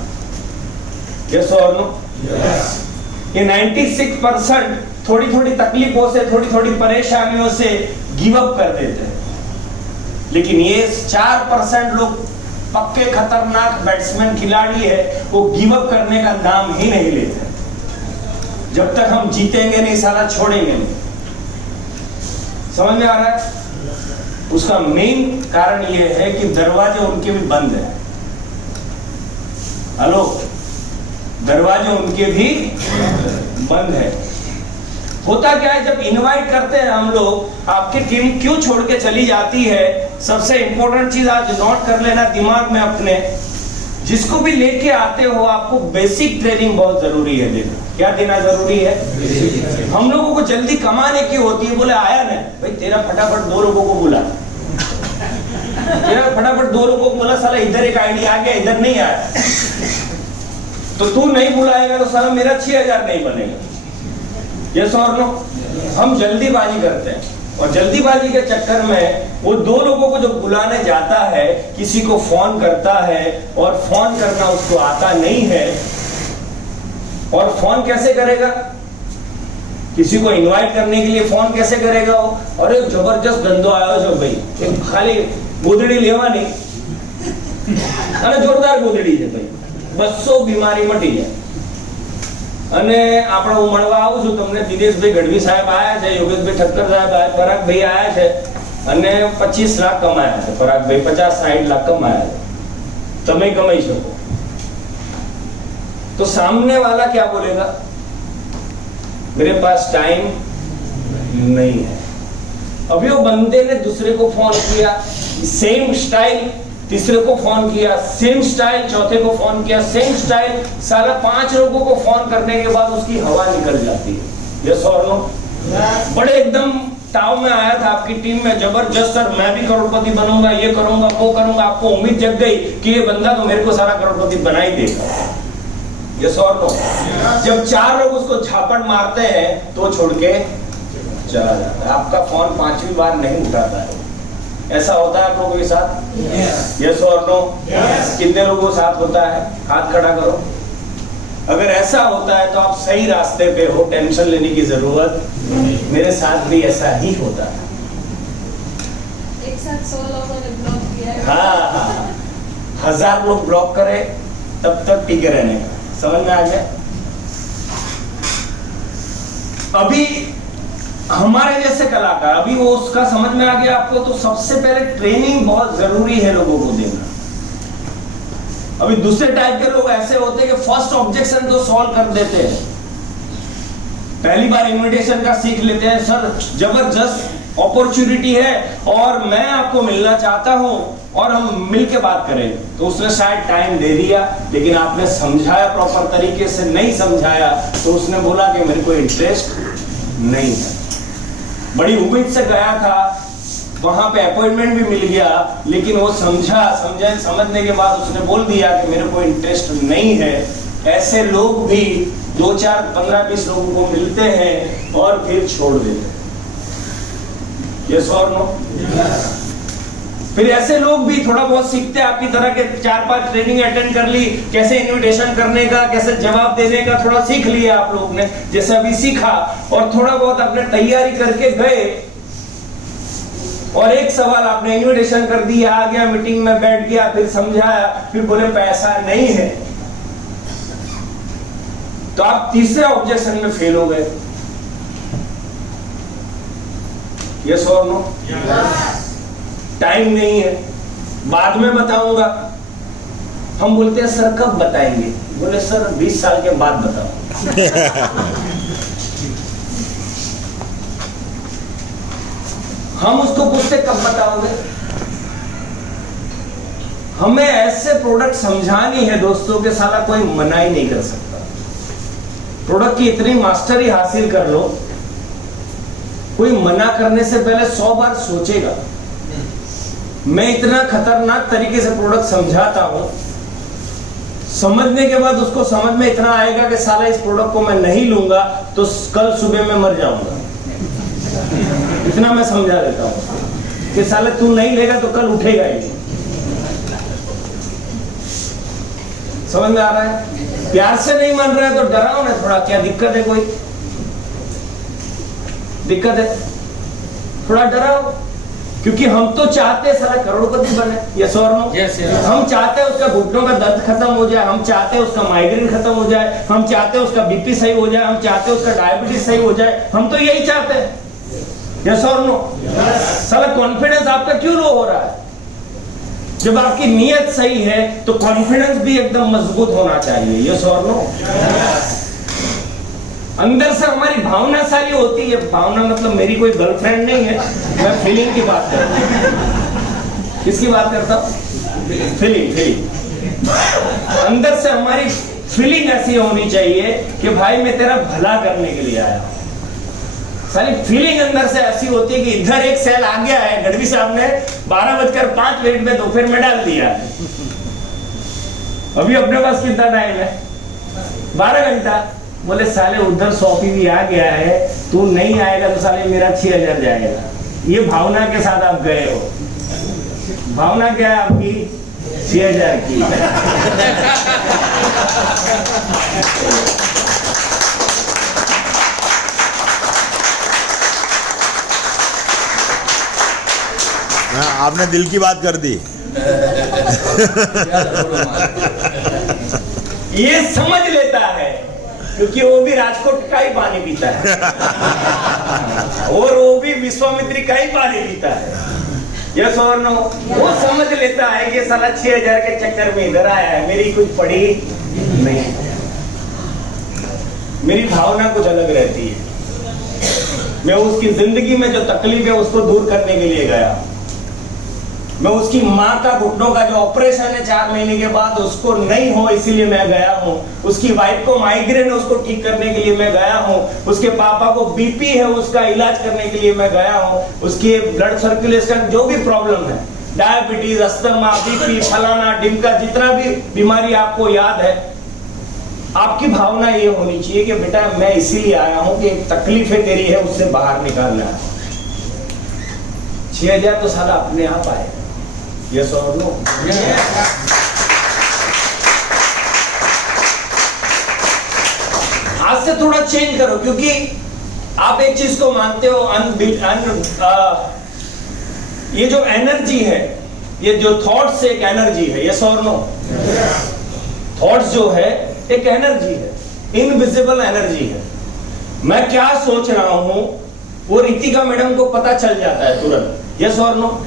यस और नो? ये 96% थोड़ी थोड़ी तकलीफों से, थोड़ी थोड़ी परेशानियों से गिव अप कर देते हैं, लेकिन ये 4% लोग पक्के खतरनाक बैट्समैन खिलाड़ी है, वो गिव अप करने का नाम ही नहीं लेते। जब तक हम जीतेंगे नहीं साला छोड़ेंगे नहीं। समझ में आ रहा है? उसका मेन कारण ये है कि दरवाजे उनके भी बंद है। हेलो, दरवाजे उनके भी बंद है। होता क्या है, जब इनवाइट करते हैं हम लोग, आपकी टीम क्यों छोड़ के चली जाती है, सबसे इंपॉर्टेंट चीज आज नोट कर लेना दिमाग में अपने, जिसको भी लेके आते हो आपको बेसिक ट्रेनिंग बहुत जरूरी है देना। क्या देना जरूरी है? हम लोगों को जल्दी कमाने की होती है, बोले आया ना भाई, तेरा फटाफट 2 लोगों को बुला, तेरा फटाफट 2 लोगों को बोला, साला इधर एक आइडिया आ गया, इधर नहीं आया, तो तू नहीं बुलाएगा तो साला मेरा 6000 नहीं बनेगा। यस और नो? हम जल्दीबाजी करते हैं, और जल्दीबाजी के चक्कर में वो 2 लोगों को जो बुलाने जाता है, किसी को फोन करता है और फोन करना उसको आता नहीं है। और फोन कैसे करेगा? किसी को इनवाइट करने के लिए फोन कैसे करेगा वो? अरे जबरदस्त धंधो आयो छो भाई, खाली गोदड़ी लेवा नहीं, अरे जोरदार गोदड़ी है भाई, 200 बीमारी मटी जाए। અને આપણે હું મળવા આવું છું તમને, દિનેશભાઈ ગઢવી સાહેબ આયા છે, યોગેશભાઈ ઠક્કર સાહેબ આયા, પરાગભાઈ આયા છે અને 25 લાખ કમાયા છે। પરાગભાઈ 50-60 લાખ કમાયા છે, તમે કમાઈ શકો। तो सामने वाला क्या बोलेगा? मेरे पास टाइम नहीं है। अभी वो बंदे ने दूसरे को फोन किया, सेम स्टाइल, तीसरे को फोन किया, सेम स्टाइल, चौथे को फोन किया, सेम स्टाइल, सारा 5 लोगों को फोन करने के बाद उसकी हवा निकल जाती है। यस और नो? बड़े एकदम ताव में आया था आपकी टीम में, जबरदस्त सर मैं भी करोड़पति बनूंगा, ये करूंगा, वो करूंगा, आपको उम्मीद जग गई कि ये बंदा तो मेरे को सारा करोड़पति बना ही देगा। यस और नो? जब 4 लोग उसको झापड़ मारते हैं तो छोड़ के चला जाता है, आपका फोन 5वीं बार नहीं उठाता है। ऐसा होता है आप लोगों के साथ? यस और नो? कितने लोगों के साथ होता है? हाथ खड़ा करो। अगर ऐसा होता है तो आप सही रास्ते पे हो, टेंशन लेने की जरूरत नहीं। मेरे साथ भी ऐसा ही होता है। एक साथ 100 लोगों ने ब्लॉक किया है। हाँ, 1000 लोग ब्लॉक करे तब तक टिके रहने का। समझ में आ गया? अभी हमारे जैसे कलाकार, अभी वो उसका समझ में आ गया आपको, तो सबसे पहले ट्रेनिंग बहुत जरूरी है लोगों को देना। अभी दूसरे टाइप के लोग ऐसे होते हैं कि फर्स्ट ऑब्जेक्शन तो सॉल्व कर देते हैं, पहली बार इनविटेशन का सीख लेते हैं, सर जबरदस्त अपॉर्चुनिटी है और मैं आपको मिलना चाहता हूं और हम मिलके बात करें। तो उसने शायद टाइम दे दिया, लेकिन आपने समझाया प्रॉपर तरीके से नहीं समझाया, तो उसने बोला कि मेरे को इंटरेस्ट नहीं है। बड़ी उम्मीद से गया था, वहां पे अपॉइंटमेंट भी मिल गया, लेकिन वो समझने के बाद उसने बोल दिया कि मेरे को इंटरेस्ट नहीं है। ऐसे लोग भी 2, 4, 15, 20 लोगों को मिलते हैं और फिर छोड़ देते हैं। यस और नो? फिर ऐसे लोग भी थोड़ा बहुत सीखते हैं, आपकी तरह के 4-5 ट्रेनिंग अटेंड कर ली, कैसे इनविटेशन करने का, कैसे जवाब देने का थोड़ा सीख लिया आप लोग ने, जैसे अभी सीखा, और थोड़ा बहुत अपने तैयारी करके गए, और एक सवाल आपने इनविटेशन कर दिया, आ गया, मीटिंग में बैठ गया, फिर समझाया, फिर बोले पैसा नहीं है, तो आप तीसरे ऑब्जेक्शन में फेल हो गए। यस और नो? टाइम नहीं है, बाद में बताऊंगा। हम बोलते हैं सर कब बताएंगे? बोले सर 20 साल के बाद बताओ। हम उसको पूछते कब बताओगे? हमें ऐसे प्रोडक्ट समझानी है दोस्तों के साला कोई मना ही नहीं कर सकता। प्रोडक्ट की इतनी मास्टरी हासिल कर लो, कोई मना करने से पहले 100 बार सोचेगा। मैं इतना खतरनाक तरीके से प्रोडक्ट समझाता हूं, समझने के बाद उसको समझ में इतना आएगा कि साला इस प्रोडक्ट को मैं नहीं लूंगा तो कल सुबह मैं मर जाऊंगा। इतना मैं समझा देता हूं कि साला तू नहीं लेगा तो कल उठेगा ही। समझ में आ रहा है? प्यार से नहीं मान रहा है तो डराओ ना थोड़ा, क्या दिक्कत है? कोई दिक्कत है? थोड़ा डराओ, क्योंकि हम तो चाहते हैं साला करोड़पति बने। यस और नो? हम चाहते हैं उसका घुटनों का दर्द खत्म हो जाए, हम चाहते हैं उसका माइग्रेन खत्म हो जाए, हम चाहते हैं उसका बीपी सही हो जाए, हम चाहते हैं उसका डायबिटीज सही हो जाए। हम तो यही चाहते हैं। यस और नो? साला कॉन्फिडेंस आपका क्यों लो हो रहा है? जब आपकी नीयत सही है तो कॉन्फिडेंस भी एकदम मजबूत होना चाहिए। यस और नो? अंदर से हमारी भावना सारी होती है। भावना मतलब मेरी कोई गर्लफ्रेंड नहीं है, मैं फीलिंग की बात करता हूं। किसकी बात करता हूं? फीलिंग। अंदर से हमारी फीलिंग ऐसी होनी चाहिए कि भाई मैं तेरा भला करने के लिए आया। सारी फीलिंग अंदर से ऐसी होती है कि इधर एक सेल आ गया है, गढ़वी साहब ने 12:05 में दोपहर में डाल दिया। अभी अपने पास कितना टाइम है? 12 घंटा। बोले साले उधर 100 भी आ गया है, तू नहीं आएगा तो साले मेरा 6000 जाएगा। ये भावना के साथ आप गए हो। भावना क्या है आपकी? 6000 की। आपने दिल की बात कर दी। ये समझ लेता है क्योंकि वो भी राजकोट का ही पानी पीता है और वो भी विश्वामित्री का ही पानी पीता है। यस और नो? वो समझ लेता है कि साला 6000 के चक्कर में इधर आया है, मेरी कुछ पड़ी नहीं। मेरी भावना कुछ अलग रहती है। मैं उसकी जिंदगी में जो तकलीफ है उसको दूर करने के लिए गया। मैं उसकी माँ का घुटनों का जो ऑपरेशन है 4 महीने के बाद उसको नहीं हो इसीलिए मैं गया हूँ। उसकी वाइफ को माइग्रेन है उसको ठीक करने के लिए मैं गया हूँ। उसके पापा को बीपी है उसका इलाज करने के लिए मैं गया हूँ। उसकी ब्लड सर्कुलेशन जो भी प्रॉब्लम है, डायबिटीज, अस्थमा, बीपी, फलाना ढिमका, जितना भी बीमारी आपको याद है, आपकी भावना ये होनी चाहिए कि बेटा मैं इसीलिए आया हूँ कि एक तकलीफें तेरी है उससे बाहर निकालना है। 6000 तो साला अपने आप आए। यस और नो? आज से थोड़ा चेंज करो, क्योंकि आप एक चीज को मानते हो, ये जो एनर्जी है, ये जो थॉट्स एक एनर्जी है। यस और नो? थॉट्स जो है एक एनर्जी है, इनविजिबल एनर्जी है। मैं क्या सोच रहा हूं वो रितिका मैडम को पता चल जाता है तुरंत। यस और नो?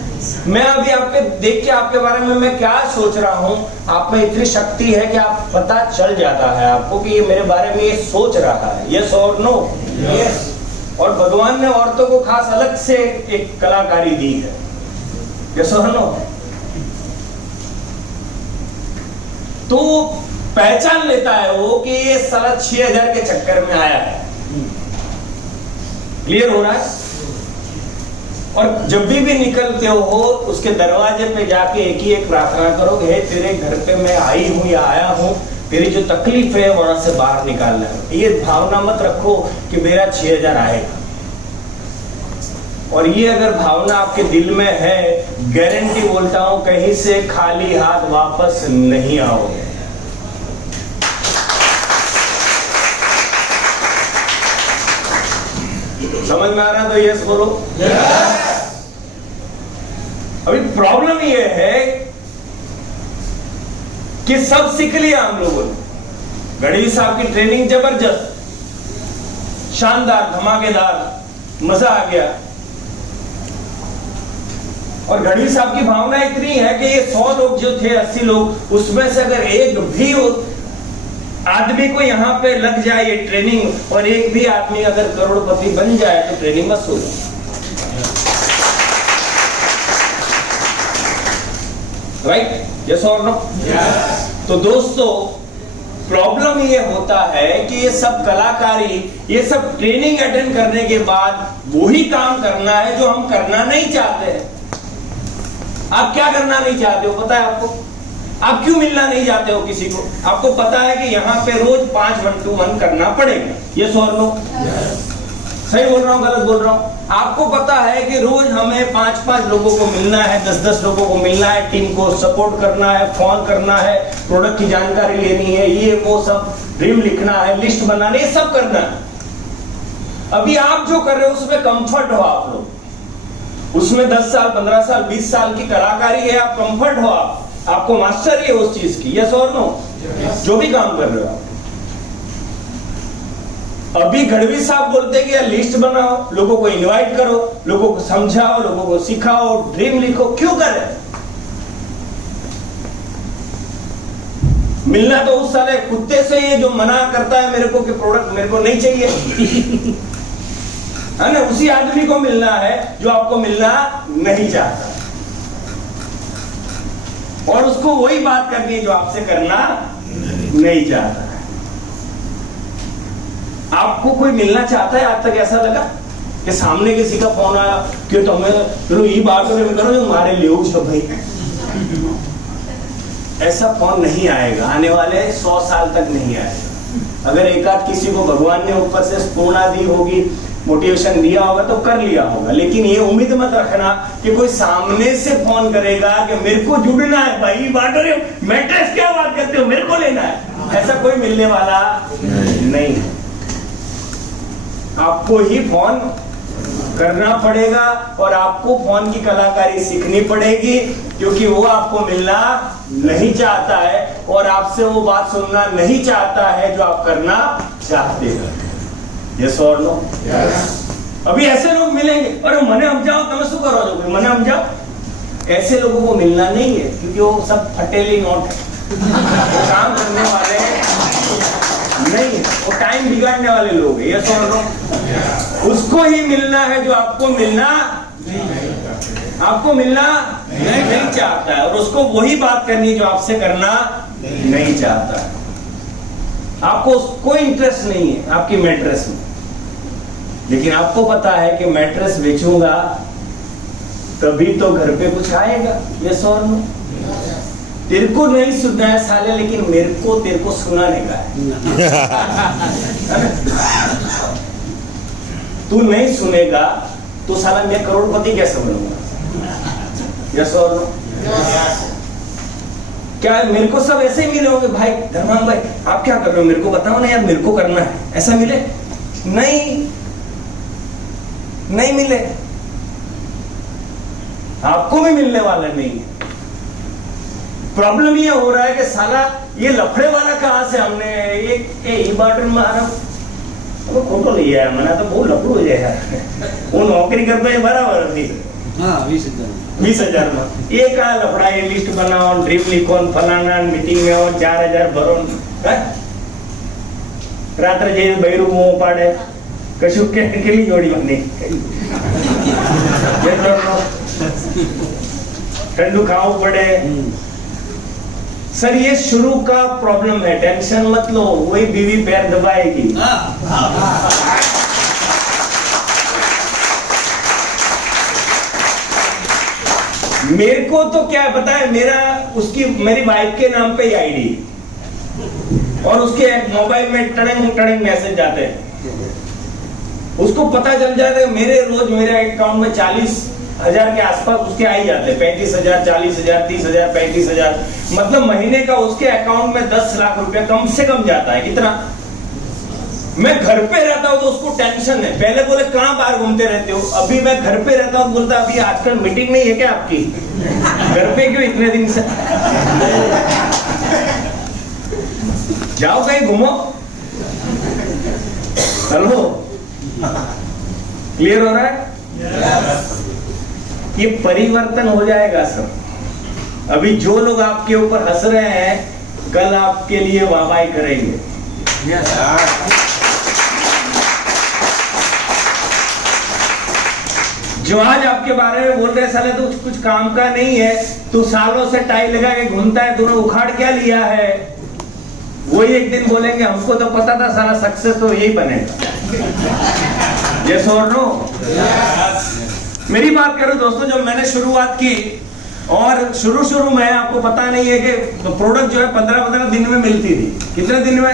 मैं अभी आपके देख के आपके बारे में मैं क्या सोच रहा हूं, आप में इतनी शक्ति है कि आप पता चल जाता है आपको कि ये मेरे बारे में ये सोच रहा है। यस और नो? यस। और भगवान ने औरतों को खास अलग से एक कलाकारी दी है। यस और नो? तो पहचान लेता है वो कि ये साला 6000 के चक्कर में आया है। क्लियर हो रहा है? और जब भी निकलते हो उसके दरवाजे पे जाके एक ही एक प्रार्थना करो, हे तेरे घर पे मैं आई हूं या आया हूं, तेरी जो तकलीफ है वहां से बाहर निकालना है। ये भावना मत रखो कि मेरा 6000 आएगा। और ये अगर भावना आपके दिल में है, गारंटी बोलता हूं कहीं से खाली हाथ वापस नहीं आओगे। समझ में आ रहा तो यस बोलो। अभी प्रॉब्लम ये है कि सब सीख लिया हम लोगों ने। गढ़वी साहब की ट्रेनिंग जबरदस्त, शानदार, धमाकेदार, मजा आ गया। और गढ़वी साहब की भावना इतनी है कि ये 100 लोग जो थे, 80 लोग, उसमें से अगर एक भी आदमी को यहाँ पे लग जाए ये ट्रेनिंग, और एक भी आदमी अगर करोड़पति बन जाए तो ट्रेनिंग बस हो जाए। राइट? यस और नो? तो दोस्तों प्रॉब्लम ये होता है कि ये सब कलाकारी, ये सब ट्रेनिंग अटेंड करने के बाद वही काम करना है जो हम करना नहीं चाहते हैं। आप क्या करना नहीं चाहते हो पता है आपको? आप क्यों मिलना नहीं चाहते हो किसी को? आपको पता है कि यहाँ पे रोज 5 1-to-1 करना पड़ेगा। यस और नो? सही बोल रहा हूँ गलत बोल रहा हूँ? आपको पता है कि रोज हमें 5-5 लोगों को मिलना है, 10-10 लोगों को मिलना है, टीम को सपोर्ट करना है, फोन करना है, प्रोडक्ट की जानकारी लेनी है, ये वो सब, ड्रीम लिखना है, लिस्ट बनानी है, सब करना है। अभी आप जो कर रहे हो उसमें कंफर्ट हो आप लोग, उसमें 10 साल 15 साल 20 साल की कलाकारी है, आप कंफर्ट हो, आपको मास्टरी है उस चीज की। यस और नो? जो भी काम कर रहे हो आप। अभी गढ़वी साहब बोलते हैं कि यार लिस्ट बनाओ, लोगों को इनवाइट करो, लोगों को समझाओ, लोगों को सिखाओ, ड्रीम लिखो। क्यों करें? मिलना तो उस साले कुत्ते से ही जो मना करता है मेरे को कि प्रोडक्ट मेरे को नहीं चाहिए है ना, उसी आदमी को मिलना है जो आपको मिलना नहीं चाहता, और उसको वही बात करनी है जो आपसे करना नहीं चाहता है। आपको कोई मिलना चाहता है? आज तक ऐसा लगा कि सामने किसी का फोन आया कि तुम्हें चलो ये बात करो जो हमारे लिए सब भाई, ऐसा फोन नहीं आएगा, आने वाले 100 साल तक नहीं आएगा। अगर एक आध किसी को भगवान ने ऊपर से स्पूर्णा दी होगी, मोटिवेशन दिया होगा तो कर लिया होगा, लेकिन ये उम्मीद मत रखना कि कोई सामने से फोन करेगा कि मेरे को जुड़ना है भाई, बांट रहे हो मैट्रेस, क्या बात करते हो, मेरे को लेना है। ऐसा कोई मिलने वाला नहीं है। आपको ही फोन करना पड़ेगा और आपको फोन की कलाकारी सीखनी पड़ेगी, क्योंकि वो आपको मिलना नहीं चाहता है और आपसे वो बात सुनना नहीं चाहता है जो आप करना चाहते हैं। यस और नो? अभी ऐसे लोग मिलेंगे, अरे मने हम जाओ તમે શું કરો છો, मने हम जाओ, ऐसे लोगों को मिलना नहीं है, क्योंकि वो सब फटेली नोट है, काम करने वाले नहीं है, वो टाइम बिगाड़ने वाले लोग हैं। यस और नो? उसको ही मिलना है जो आपको मिलना नहीं चाहता है, और उसको वही बात करनी है जो आपसे करना नहीं चाहता है। आपको कोई इंटरेस्ट नहीं है आपकी मैट्रेस में, लेकिन आपको पता है कि मैट्रेस बेचूंगा तभी तो घर पे कुछ आएगा। यस और नो? तेरे को नहीं सुनना है साले, लेकिन मेरे को तेरे को सुनाने का है। तू नहीं सुनेगा तो साला मैं करोड़पति कैसे बनूंगा? यस और नो? क्या मेरे को सब ऐसे ही मिले होंगे भाई धर्मान भाई आप क्या कर रहे हो, मेरे को बताओ ना यार, मेरे को करना है, ऐसा मिले? नहीं मिले, आपको भी मिलने वाला नहीं है। प्रॉब्लम ये हो रहा है कि साला ये लफड़े वाला कहां से हमने ये बाटन में आ रहा खोटो लिया है, मैंने तो बहुत लफड़ो है वो नौकरी करता है बराबर थी 20,000 में ये का लफड़ा, ये लिस्ट बनाओ, ड्रीम लिखो, फलाना मीटिंग में और 4,000 भरो, रात्रे जैसे बैरू मुंह पाड़े कशुक के केली जोड़ी बनी ठंडू खाओ पड़े। सर ये शुरू का प्रॉब्लम है, टेंशन मत लो, वही बीवी पैर दबाएगी। मेरे को तो क्या पता है, मेरी वाइफ के नाम पे आईडी और उसके मोबाइल में टड़ंग मैसेज जाते हैं, उसको पता चल जाता है मेरे अकाउंट में 40,000 के आसपास उसके आ ही जाते हैं, 35,000 40,000 30,000 35,000, मतलब महीने का उसके अकाउंट में 10 लाख रुपया कम से कम जाता है। कितना? मैं घर पे रहता हूँ तो उसको टेंशन है, पहले बोले कहाँ बाहर घूमते रहते हो, अभी मैं घर पे रहता हूँ बोलता अभी आजकल मीटिंग नहीं है क्या आपकी, घर पे क्यों इतने दिन से, जाओ कहीं घूमो। हेलो, क्लियर हो रहा है? ये परिवर्तन हो जाएगा सब। अभी जो लोग आपके ऊपर हंस रहे हैं कल आपके लिए वाहवाही करेंगे। जो आज आपके बारे में बोल रहे साले तो कुछ काम का नहीं है, तू सालों से टाई लगा के घूमता है, तूने उखाड़ क्या लिया है, वही एक दिन बोलेंगे हमको तो पता था सारा सक्सेस तो यही बनेगा। यस और नो? मेरी बात करो दोस्तों, जब मैंने शुरुआत की और शुरू में आपको पता नहीं है कि प्रोडक्ट जो है 15 दिन में मिलती थी। कितने दिन में?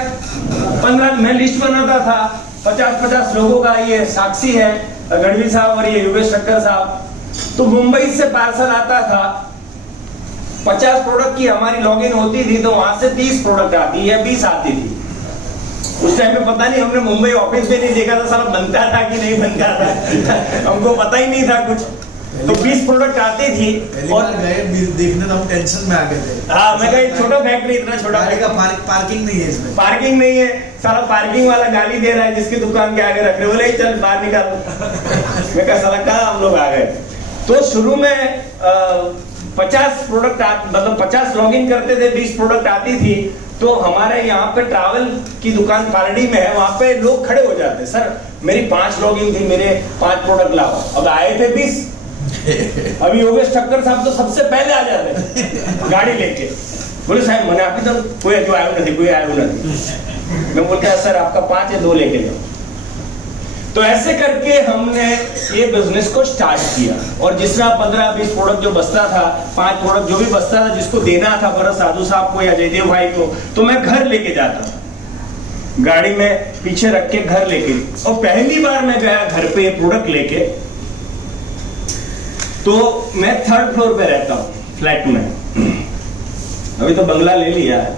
15। मैं लिस्ट बनाता था 50 लोगों का। ये साक्षी है गढ़वी साहब और ये योगेश ठक्कर साहब। तो मुंबई से पार्सल आता था, 50 प्रोडक्ट की हमारी लॉगिन होती थी, तो वहां से 30 प्रोडक्ट आती है, 20 आती थी। उस टाइम में पता नहीं, हमने मुंबई ऑफिस में नहीं देखा था साला बनता था कि नहीं बनता था हमको पता ही नहीं था कुछ। तो 20 प्रोडक्ट आती थी और गए देखने तो हम टेंशन में आ गए थे। हाँ, मैं कहा छोटा फैक्ट्री, इतना छोटा पार्किंग नहीं है इसमें, पार्किंग नहीं है। साला पार्किंग वाला गाली दे रहा है जिसकी दुकान के आगे रख रहे, बोले चल बाहर निकाल। मैं कहा साला कहाँ हम लोग आ गए। तो शुरू में 50 प्रोडक्ट मतलब 50 लॉगिन करते थे, 20 प्रोडक्ट आती थी। तो हमारे यहाँ पे ट्रैवल की दुकान पालड़ी में है, वहां पे लोग खड़े हो जाते, सर मेरी 5 लॉगिन थी, मेरे 5 प्रोडक्ट लाओ। अब आए थे 20। अभी योगेश ठक्कर साहब तो सबसे पहले आ जाते गाड़ी लेके, बोले साहब मैंने आप तो कोई जो आयो नहीं, कोई आयो नहीं। मैं बोलता सर आपका 5 है, 2 लेके जाओ। तो ऐसे करके हमने ये बिजनेस को स्टार्ट किया। और जिस तरह 15-20 प्रोडक्ट जो बचता था, 5 प्रोडक्ट जो भी बचता था, जिसको देना था भरत साधु साहब को या जयदेव भाई को, तो मैं घर लेके जाता था, गाड़ी में पीछे रख के घर लेके। और पहली बार मैं गया घर पे ये प्रोडक्ट लेके, तो मैं 3rd फ्लोर पे रहता हूँ फ्लैट में। अभी तो बंगला ले लिया है,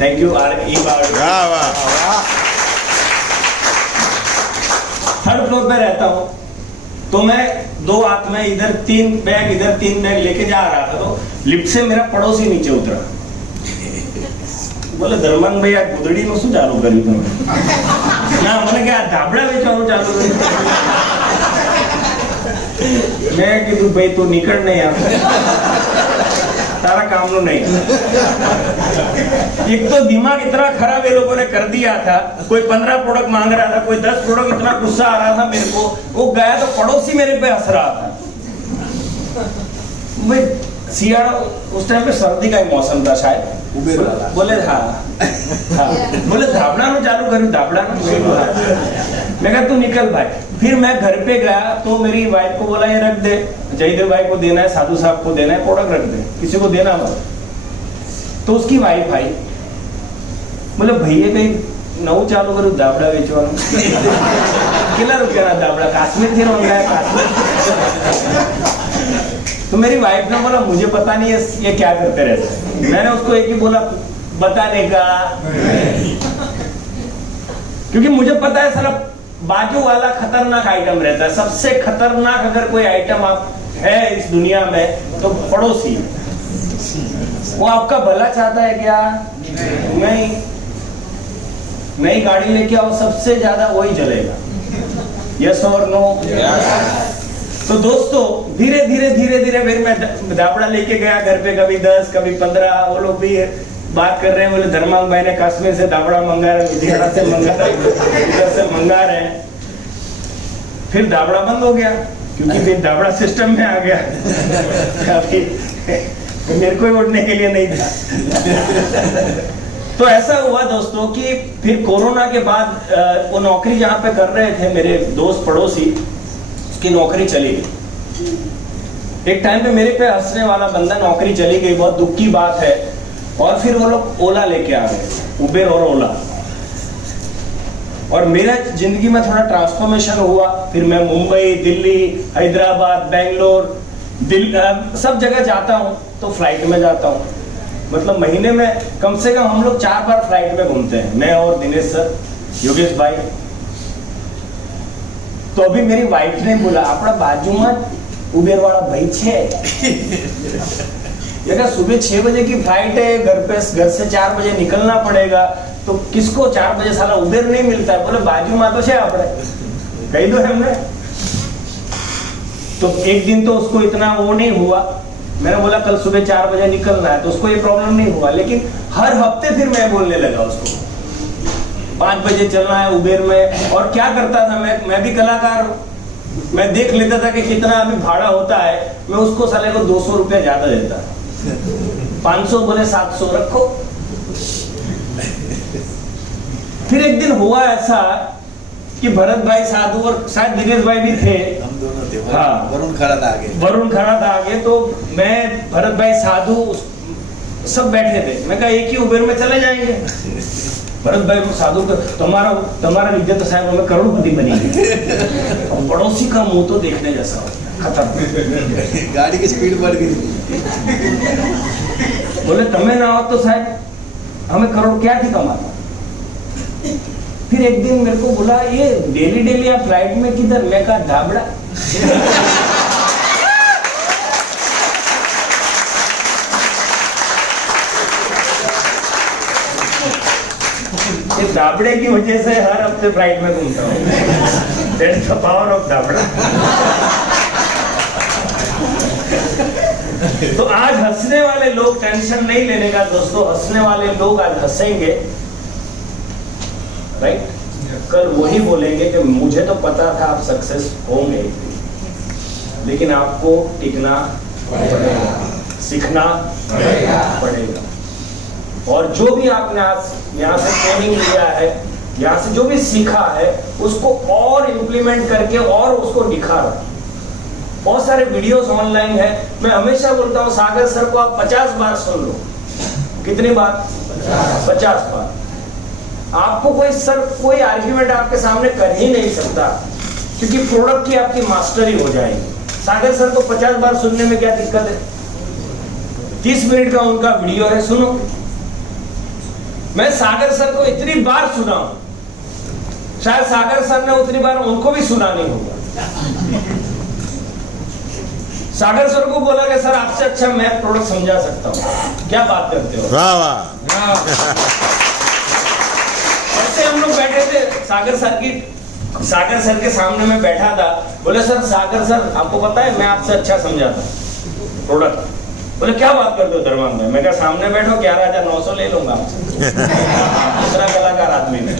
थैंक यू वाह वाह। 3rd फ्लोर पे रहता हूँ। तो मैं 2 हाथ में इधर 3 बैग, इधर 3 बैग लेके जा रहा था। तो लिफ्ट से मेरा पड़ोसी नीचे उतरा, बोले धर्मंग भैया गुदड़ी में શું ચાલુ કર્યું તમે? ના મને કે આ ધાબળા વેચવાનું ચાલુ કર્યું। मैं कीधु भाई तू निकल नहीं तारा काम नो नहीं। एक तो दिमाग इतना खराब ये लोगों ने कर दिया था, कोई 15 प्रोडक्ट मांग रहा था, कोई 10 प्रोडक्ट, इतना गुस्सा आ रहा था मेरे को। वो गया तो पड़ोसी मेरे पे हंस रहा था। भाई सियाड़ा उस टाइम पे सर्दी का ही मौसम था शायद। बोले हाँ बोले धाबड़ा नो चालू करूँ, धाबड़ा नो। मैं कहा तू निकल भाई। फिर मैं घर पे गया तो मेरी वाइफ को बोला ये रख दे, जयदेव भाई को देना है, साधु साहब को देना है, प्रोडक्ट रख दे, किसी को देना मत। तो उसकी वाइफ आई, बोले भैया कहीं नव चालू करूँ धाबड़ा वेचવાનું। કેટલા રૂપિયાના धाबड़ा? काश्मीर થી मंगाया काश्मीर। तो मेरी वाइफ ने बोला मुझे पता नहीं है ये क्या करते रहते हैं। मैंने उसको एक ही बोला बताने का, क्योंकि मुझे पता है सारा बाजू वाला खतरनाक आइटम रहता है। सबसे खतरनाक अगर कोई आइटम आप है इस दुनिया में तो पड़ोसी। वो आपका भला चाहता है क्या? नहीं। नई गाड़ी लेके आओ, सबसे ज्यादा वही जलेगा। यस और नो? तो दोस्तों धीरे धीरे फिर मैं धाबड़ा लेके गया घर पे, कभी 10 कभी 15। वो लोग भी बात कर रहे हैं, बोले धर्मांग भाई ने कश्मीर से धाबड़ा मंगा रहे, लुधियाना से मंगा रहे, इधर से मंगा रहे हैं। फिर धाबड़ा बंद हो गया क्योंकि फिर धाबड़ा सिस्टम में आ गया। काफी मेरे को उठने के लिए नहीं था। तो ऐसा हुआ दोस्तों कि फिर कोरोना के बाद वो नौकरी जहाँ पे कर रहे थे मेरे दोस्त पड़ोसी, उसकी नौकरी चली गई। एक टाइम पे मेरे पे हंसने वाला बंदा, नौकरी चली गई, बहुत दुख की बात है। और फिर वो लोग ओला लेके आ गए, उबेर और ओला। और मेरा जिंदगी में थोड़ा ट्रांसफॉर्मेशन हुआ। फिर मैं मुंबई, दिल्ली, हैदराबाद, बेंगलोर, सब जगह जाता हूँ तो फ्लाइट में जाता हूँ। मतलब महीने में कम से कम हम लोग 4 बार फ्लाइट में घूमते हैं, मैं और दिनेश सर, योगेश भाई। तो अभी मेरी वाइफ ने बोला अपना बाजू में उबेर वाला भाई छे। सुबह 6 बजे की फ्लाइट है, घर से 4 बजे निकलना पड़ेगा, तो किसको 4 बजे साला उबेर नहीं मिलता है। बोले बाजू में तो छे आपने, कही दो हमने। तो एक दिन तो उसको इतना वो नहीं हुआ। मैंने बोला कल सुबह 4 बजे निकलना है, तो उसको ये प्रॉब्लम नहीं हुआ। लेकिन हर हफ्ते फिर मैं बोलने लगा उसको 5 बजे चलना है उबेर में। और क्या करता था मैं भी कलाकार हूँ, मैं देख लेता था कि कितना अभी भाड़ा होता है, मैं उसको साले को 200 रुपया ज्यादा देता। 500 बोले 700 रखो। फिर एक दिन हुआ ऐसा कि भरत भाई साधु और शायद दिनेश भाई भी थे, हम दोनों थे। हाँ, वरुण खरात आगे, तो मैं भरत भाई साधु सब बैठे थे। मैं कहा एक ही उबेर में चले जाएंगे। भरत भाई साधु का तुम्हारा विद्या तो साहब हमें करोड़पति बनेगी। और पड़ोसी का मुंह तो देखने जैसा खत्म। गाड़ी की स्पीड बढ़ गई। बोले तुम्हें ना हो तो साहब हमें करोड़ क्या थी कमाना। फिर एक दिन मेरे को बोला ये डेली डेली आप फ्लाइट में किधर। मैं कहा धाबड़ा। ये धाबड़े की वजह से हर हफ्ते फ्लाइट में घूमता हूँ। दैट्स द पावर ऑफ धाबड़ा। तो आज हंसने वाले लोग टेंशन नहीं लेने का दोस्तों। हंसने वाले लोग आज हंसेंगे, राइट? कल वही बोलेंगे कि मुझे तो पता था आप सक्सेस होंगे, लेकिन आपको टिकना पड़ेगा, सीखना पड़ेगा। और जो भी आपने आज यहाँ से ट्रेनिंग लिया है, यहाँ से जो भी सीखा है, उसको और इम्प्लीमेंट करके और उसको निखार। बहुत सारे वीडियोस ऑनलाइन है। मैं हमेशा बोलता हूँ सागर सर को आप 50 बार सुन लो। कितनी बार? 50 बार। आपको कोई आर्ग्यूमेंट आपके सामने कर ही नहीं सकता, क्योंकि प्रोडक्ट की आपकी मास्टरी हो जाएगी। सागर सर को 50 बार सुनने में क्या दिक्कत है? 30 मिनट का उनका वीडियो है, सुनो। मैं सागर सर को इतनी बार सुना हूं, शायद सागर सर ने उतनी बार उनको भी सुना नहीं होगा। सागर सर को बोला कि सर आपसे अच्छा मैं प्रोडक्ट समझा सकता हूँ। क्या बात करते हो? वाह वाह। ऐसे हम लोग बैठे थे, सागर सर के सामने में बैठा था। बोले सर सागर सर आपको पता है मैं आपसे अच्छा समझाता प्रोडक्ट। बोले क्या बात करते हो धर्मान भाई? मैं कहा सामने बैठो, 11,900 ले लूंगा आपसे। दूसरा कलाकार आदमी में।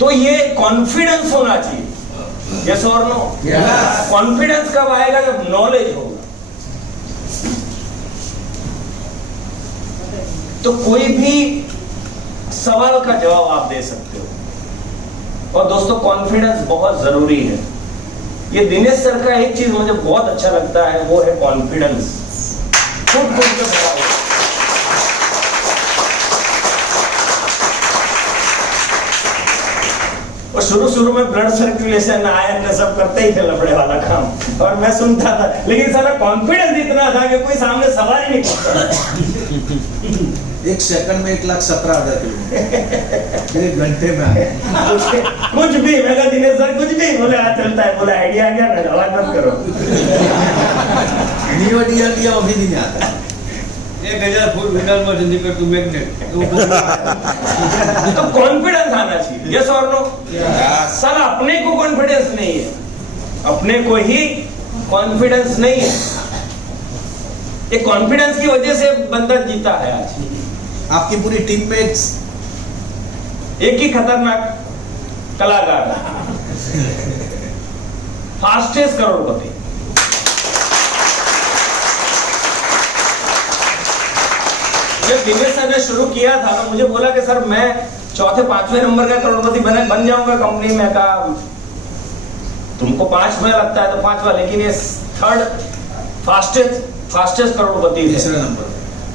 तो ये कॉन्फिडेंस होना चाहिए। यस और नो? कॉन्फिडेंस कब आएगा? जब नॉलेज होगा। तो कोई भी सवाल का जवाब आप दे सकते हो। और दोस्तों कॉन्फिडेंस बहुत जरूरी है। ये दिनेश सर का एक चीज मुझे बहुत अच्छा लगता है, वो है कॉन्फिडेंस। खुद के बताओ। और शुरू में ब्लड सर्कुलेशन आयरन सब करते ही थे लफड़े वाला काम, और मैं सुनता था, लेकिन सारा कॉन्फिडेंस इतना था कि कोई सामने सवाल ही नहीं पूछता। 1 सेकंड में 1,17,000 किलोमीटर 1 घंटे में आ कुछ भी। मैं कहा दिनेश सर कुछ भी। बोले आज चलता है। बोला आइडिया आ गया ना, आवाज मत करो। न्यू आइडिया लिया अभी नहीं आता। 1,000 फुट मीटर में जल्दी कर तू मैग्नेट। तो कॉन्फिडेंस आना चाहिए। यस और नो? सर अपने को कॉन्फिडेंस नहीं है, अपने को ही कॉन्फिडेंस नहीं है। ये कॉन्फिडेंस की वजह से बंदा जीता है आज। आपकी पूरी टीम में एक ही खतरनाक कलाकार है, फास्टेस्ट करोड़पति। जब दिनेश सर ने शुरू किया था तो मुझे बोला कि सर मैं 4-5वें नंबर का करोड़पति बन जाऊंगा कंपनी में। कहा तुमको 5 में लगता है तो 5वां, लेकिन ये 3rd फास्टेस्ट करोड़पति थे। तीसरे नंबर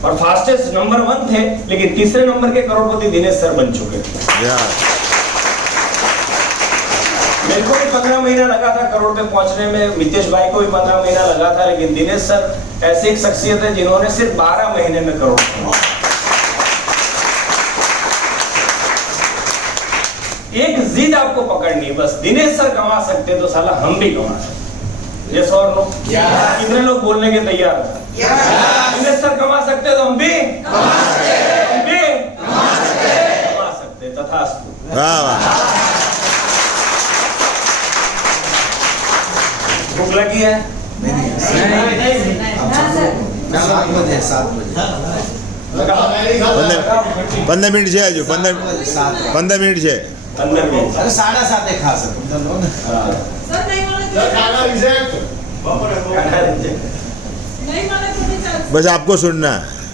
और फास्टेस्ट नंबर 1 थे, लेकिन तीसरे नंबर के करोड़पति दिनेश सर बन चुके थे। मेरे को भी 15 महीना लगा था करोड़ पे पहुंचने में, मितेश भाई को भी 15 महीना लगा था, लेकिन दिनेश सर ऐसी एक शख्सियत है जिन्होंने सिर्फ 12 महीने में करोड़। एक जिद आपको पकड़नी, बस दिनेश सर कमा सकते तो साला हम भी कमा सकते। यस और नो? कितने लोग बोलने के तैयार हैं? दिनेश सर कमा सकते तो हम भी कमा सकते। तथास्तु। भूख लगी है? नहीं 7 बजे 15 मिनट છે હજુ 15 મિનિટ છે। 15 मिनट। अरे 7:30 खा सकते हो ना। सर नहीं माने तो खाना रिजेक्ट। नहीं माने तो भी चल। बस आपको सुनना।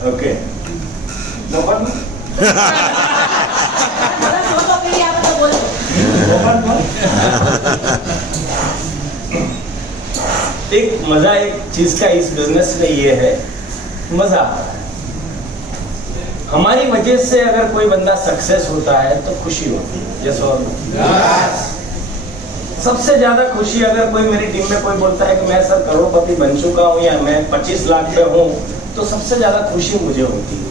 ओके। एक मजा एक चीज का इस बिजनेस में ये है, मजा आता है। हमारी वजह से अगर कोई बंदा सक्सेस होता है तो खुशी होती है। यस और सबसे ज्यादा खुशी अगर कोई मेरी टीम में कोई बोलता है कि मैं सर करोड़पति बन चुका हूं या मैं 25 लाख पे हूं, तो सबसे ज्यादा खुशी मुझे होती है।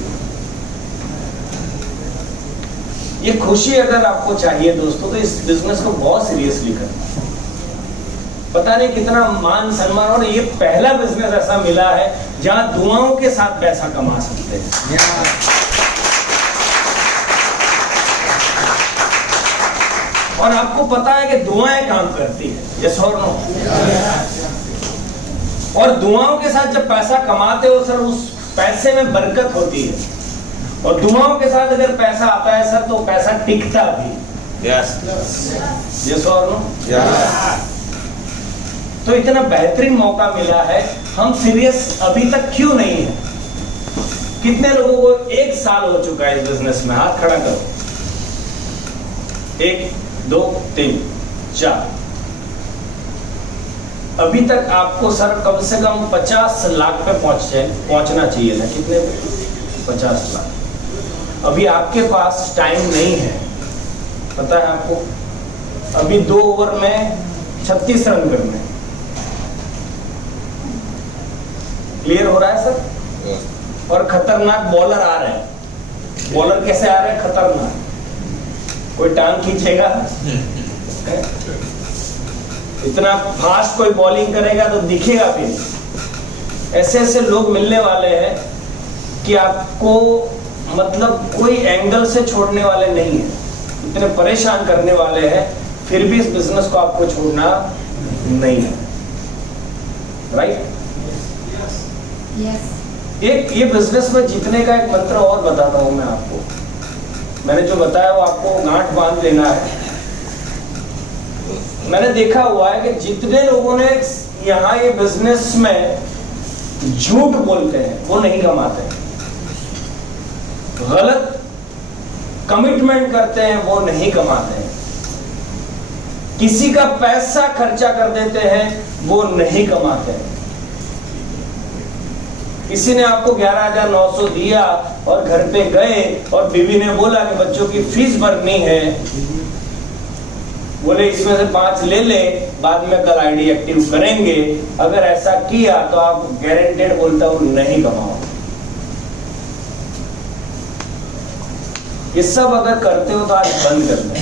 ये खुशी अगर आपको चाहिए दोस्तों, तो इस बिजनेस को बहुत सीरियसली करना। पता नहीं कितना मान सम्मान, और ये पहला बिजनेस ऐसा मिला है जहां दुआओं के साथ पैसा कमा सकते हैं। और आपको पता है कि दुआएं काम करती है। यस और नो? और दुआओं के साथ जब पैसा कमाते हो सर, उस पैसे में बरकत होती है। और दुआओं के साथ अगर पैसा आता है सर, तो पैसा टिकता भी। यस और नो? तो इतना बेहतरीन मौका मिला है, हम सीरियस अभी तक क्यों नहीं है? कितने लोगों को 1 साल हो चुका है इस बिजनेस में? हाथ खड़ा करो। 1 2 3 4। अभी तक आपको सर कम से कम 50 लाख पे पहुंचना चाहिए था। कितने? 50 लाख। अभी आपके पास टाइम नहीं है, पता है आपको? अभी 2 ओवर में 36 रन करने। क्लियर हो रहा है सर? और खतरनाक बॉलर आ रहे हैं। बॉलर कैसे आ रहे हैं? खतरनाक। कोई टांग खींचेगा, इतना फास्ट कोई बॉलिंग करेगा तो दिखेगा भी नहीं। ऐसे ऐसे लोग मिलने वाले हैं कि आपको मतलब कोई एंगल से छोड़ने वाले नहीं है, इतने परेशान करने वाले हैं, फिर भी इस बिजनेस को आपको छोड़ना नहीं है। राइट? एक ये बिजनेस में जीतने का एक मंत्र और बताता हूं मैं आपको। मैंने जो बताया वो आपको गांठ बांध लेना है। मैंने देखा हुआ है कि जितने लोगों ने यहाँ ये बिजनेस में झूठ बोलते हैं वो नहीं कमाते, गलत कमिटमेंट करते हैं वो नहीं कमाते हैं, किसी का पैसा खर्चा कर देते हैं वो नहीं कमाते हैं। किसी ने आपको 11,900 दिया और घर पे गए और बीवी ने बोला कि बच्चों की फीस भरनी है, बोले इसमें से 5 ले ले, बाद में कल आईडी एक्टिव करेंगे। अगर ऐसा किया तो आप गारंटेड बोलता हूं नहीं कमाओ। ये सब अगर करते हो तो आज बंद कर दें।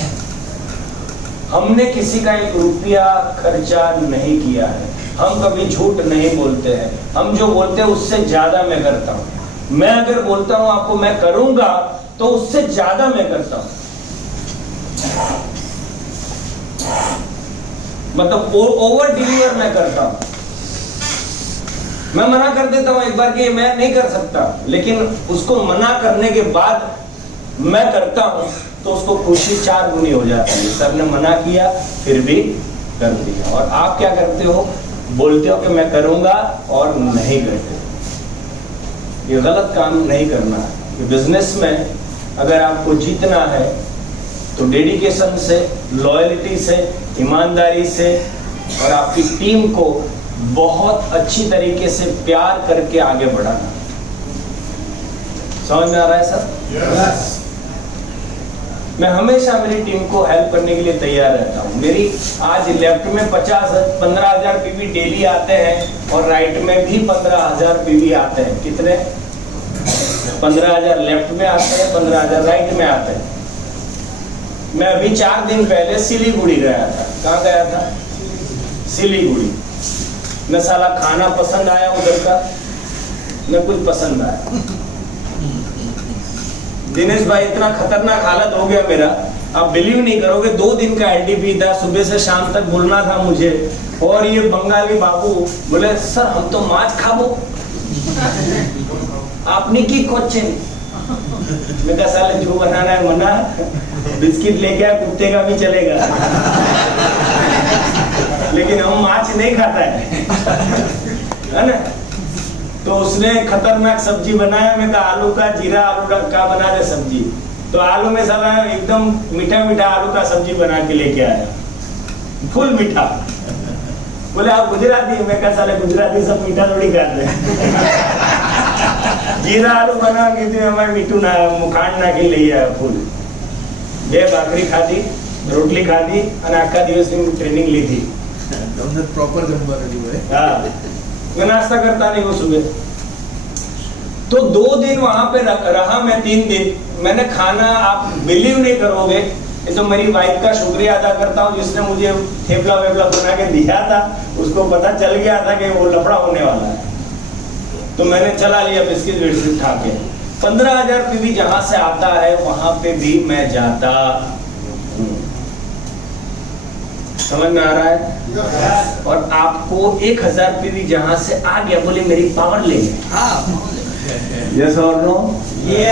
हमने किसी का 1 रुपया खर्चा नहीं किया है, हम कभी झूठ नहीं बोलते हैं। हम जो बोलते हैं उससे ज्यादा मैं करता हूं। मैं अगर बोलता हूं आपको मैं करूंगा तो उससे ज्यादा मैं करता हूं। मतलब ओवर डिलीवर मैं करता हूं। मैं मना कर देता हूं एक बार कि मैं नहीं कर सकता, लेकिन उसको मना करने के बाद मैं करता हूं तो उसको खुशी 4 गुनी हो जाती है। सर ने मना किया फिर भी कर दिया। और आप क्या करते हो? बोलते हो कि मैं करूंगा और नहीं करते। ये गलत काम नहीं करना है। बिजनेस में अगर आपको जीतना है तो डेडिकेशन से, लॉयल्टी से, ईमानदारी से और आपकी टीम को बहुत अच्छी तरीके से प्यार करके आगे बढ़ाना। समझ में आ रहा है सर? yes. मैं हमेशा मेरी टीम को हेल्प करने के लिए तैयार रहता हूँ। मेरी आज लेफ्ट में 15,000 पीवी डेली आते हैं और राइट में भी 15,000 पीवी आते हैं। कितने? 15,000 लेफ्ट में आते हैं, 15,000 राइट में आते हैं। मैं अभी 4 दिन पहले सिलीगुड़ी गया था। कहाँ गया था? सिलीगुड़ी। न साला खाना पसंद आया उधर का, न कुछ पसंद आया। दिनेश भाई इतना खतरनाक हालत हो गया मेरा, आप बिलीव नहीं करोगे। 2 दिन का एलटीपी था, सुबह से शाम तक बोलना था मुझे। और ये बंगाली बाबू बोले सर हम तो माछ खाबो, आपने की क्वेश्चन। मैं कहा साले जो बनाना है मना, बिस्किट लेके आया, कुत्ते का भी चलेगा लेकिन हम माछ नहीं खाता है ना। तो उसने खतरनाक सब्जी बनाया। मैं कहा आलू का जीरा आलू का बना दे सब्जी। तो आलू में साला एकदम मीठा मीठा आलू का सब्जी बना के लेके आया, फुल मीठा। बोले आप गुजराती? मैं कहा साले गुजराती सब मीठा थोड़ी खाते हैं। जीरा आलू बना के हमारे मीठू ना मुखांड ना के लिए फूल બે ભાખરી ખાધી, રોટલી ખાધી અને આખા દિવસની ટ્રેનિંગ લીધી। તમને પ્રોપર જમવાનું જોઈએ। हाँ, मैं नाश्ता करता नहीं वो सुबह। तो 2 दिन वहां पे रहा मैं, 3 दिन मैंने खाना, आप बिलीव नहीं करोगे, ये तो मेरी वाइफ का शुक्रिया अदा करता हूँ जिसने मुझे थेपला वेपला बना के दिया था। उसको पता चल गया था कि वो लफड़ा होने वाला है, तो मैंने चला लिया बिस्किट विस्किट खा के। 15,000 पीवी जहां से आता है वहां पे भी मैं जाता हूं। समझ में आ रहा है? और आपको 1,000 पीवी जहां से आ गया, बोले मेरी पावर ले यस और नो? ये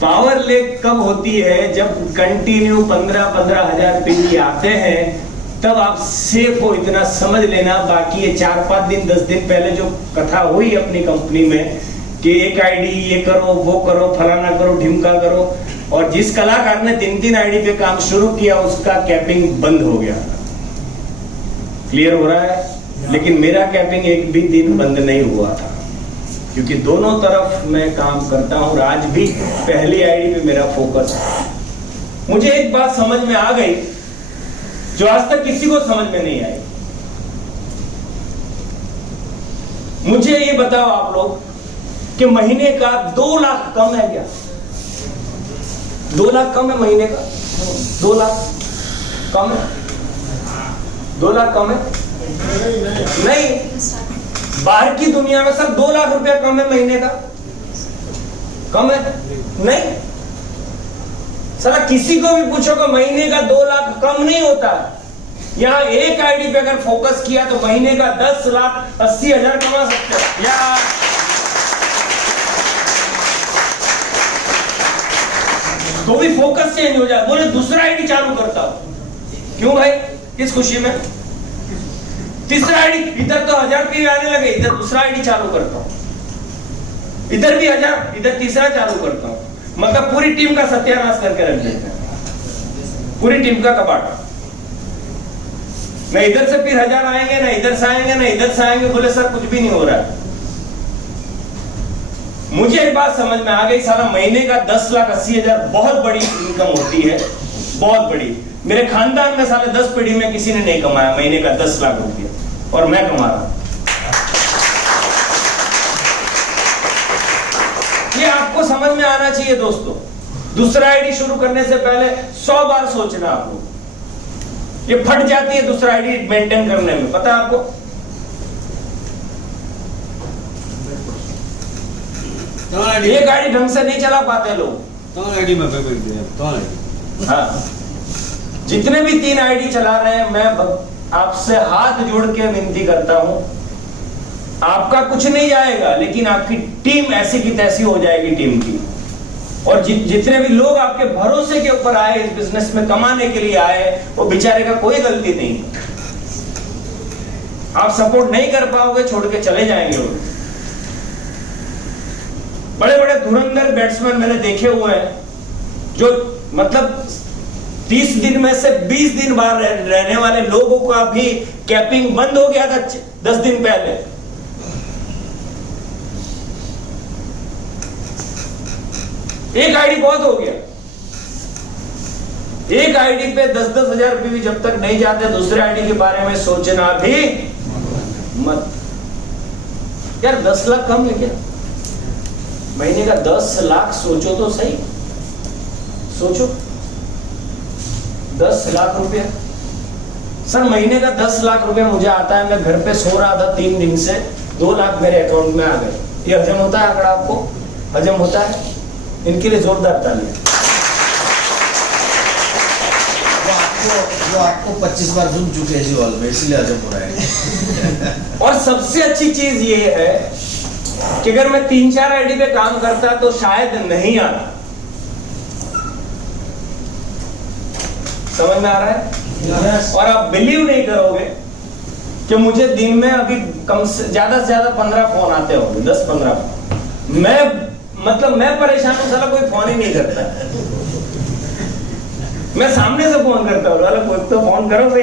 पावर ले कब होती है? जब कंटिन्यू 15,000 पीवी आते हैं तब आप सेफ हो, इतना समझ लेना। बाकी ये 4-5 दिन 10 दिन पहले जो कथा हुई अपनी कंपनी में कि एक आईडी ये करो वो करो फलाना करो ढिमका करो, और जिस कलाकार ने 3-3 आईडी पे काम शुरू किया उसका कैपिंग बंद हो गया। क्लियर हो रहा है? लेकिन मेरा कैपिंग एक भी दिन बंद नहीं हुआ था, क्योंकि दोनों तरफ मैं काम करता हूं। आज भी पहली आईडी पे मेरा फोकस है। मुझे एक बात समझ में आ गई जो आज तक किसी को समझ में नहीं आई। मुझे ये बताओ आप लोग कि महीने का 2 लाख कम है क्या? 2 लाख कम है महीने का? 2 लाख कम है? 2 लाख कम है? नहीं, बाहर की दुनिया में सर 2 लाख रुपया कम है महीने का? कम है? नहीं। साला किसी को भी पूछो कि महीने का 2 लाख कम नहीं होता। यहाँ एक आईडी पे अगर फोकस किया तो महीने का 10,80,000 कमा सकते हैं। या तो भी फोकस चेंज हो जाए, बोले दूसरा आईडी चालू करता हूं। क्यों भाई? किस खुशी में? तीसरा आईडी, इधर तो 1000 पीवी आने लगे, इधर दूसरा आईडी चालू करता हूं। इधर भी 1000, इधर तीसरा चालू करता हूं। मतलब पूरी टीम का सत्यानाश करके रख देते हैं, पूरी टीम का कबाड़। मैं इधर से फिर 1000 आएंगे, ना इधर से आएंगे, ना इधर से आएंगे। बोले सर कुछ भी नहीं हो रहा है। मुझे एक बात समझ में आ गई, साला महीने का 10,80,000 बहुत बड़ी इनकम होती है, बहुत बड़ी। मेरे खानदान में साले 10 पीढ़ी में किसी ने नहीं कमाया महीने का 10 लाख रुपया, और मैं कमा रहा हूं। ये आपको समझ में आना चाहिए दोस्तों। दूसरा आईडी शुरू करने से पहले 100 बार सोचना आपको। ये फट जाती है दूसरा आईडी मेंटेन करने में, पता है आपको? ये गाड़ी ढंग से नहीं चला पाते लोग। आईडी में पेमेंट दिया। हाँ, जितने भी 3 आईडी चला रहे हैं, मैं आपसे हाथ जोड़ के विनती करता हूं, आपका कुछ नहीं जाएगा, लेकिन आपकी टीम ऐसी की तैसी हो जाएगी टीम की। और जितने भी लोग आपके भरोसे के ऊपर आए, इस बिजनेस में कमाने के लिए आए, वो बेचारे का कोई गलती नहीं। आप सपोर्ट नहीं कर पाओगे, छोड़ के चले जाएंगे वो। बड़े बड़े धुरंधर बैट्समैन मैंने देखे हुए हैं, जो मतलब 30 दिन में से 20 दिन बाहर रहने वाले लोगों का भी कैपिंग बंद हो गया था 10 दिन पहले। एक आईडी बहुत हो गया। एक आईडी पे 10-10 हजार पीवी जब तक नहीं जाते, दूसरे आईडी के बारे में सोचना भी मत। यार 10 लाख कम है क्या? महीने का 10 लाख सोचो तो सही, सोचो 10 लाख रुपया। सर महीने का 10 लाख रुपया मुझे आता है, मैं घर पे सो रहा था 3 दिन से, 2 लाख मेरे अकाउंट में आ गए। ये हजम होता है आंकड़ा? आपको हजम होता है? इनके लिए जोरदार तालियां। जो आपको 25 बार सुन चुके हैं हॉल में, इसलिए हजम हो रहा है। और सबसे अच्छी चीज ये है कि अगर मैं 3-4 आईडी पे काम करता तो शायद नहीं आता। समझ में आ रहा है? yes. और आप बिलीव नहीं करोगे कि मुझे दिन में अभी कम से ज्यादा 15 फोन आते होंगे, 10-15 फोन। मैं परेशान हूं, साला कोई फोन ही नहीं करता। मैं सामने से फोन करता हूँ, वाला कोई तो फोन करो भाई।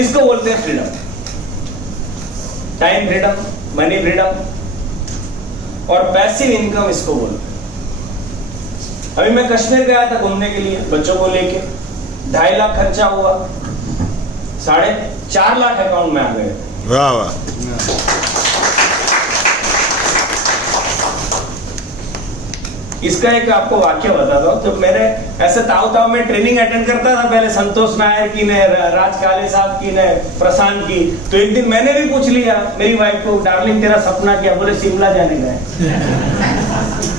इसको बोलते हैं freedom, time freedom, money freedom और पैसिव इनकम इसको बोलते हैं। अभी मैं कश्मीर गया था घूमने के लिए बच्चों को लेके, 2.5 लाख खर्चा हुआ, 4.5 लाख अकाउंट में आ गए। वाह वाह। इसका एक आपको वाक्य बताता हूँ। जब मेरे ऐसे ताऊ में ट्रेनिंग अटेंड करता था पहले, संतोष नायर की ने, राज काले साहब की ने, प्रशांत की, तो एक दिन मैंने भी पूछ लिया मेरी वाइफ को, डार्लिंग तेरा सपना क्या? बोले शिमला जाने का है।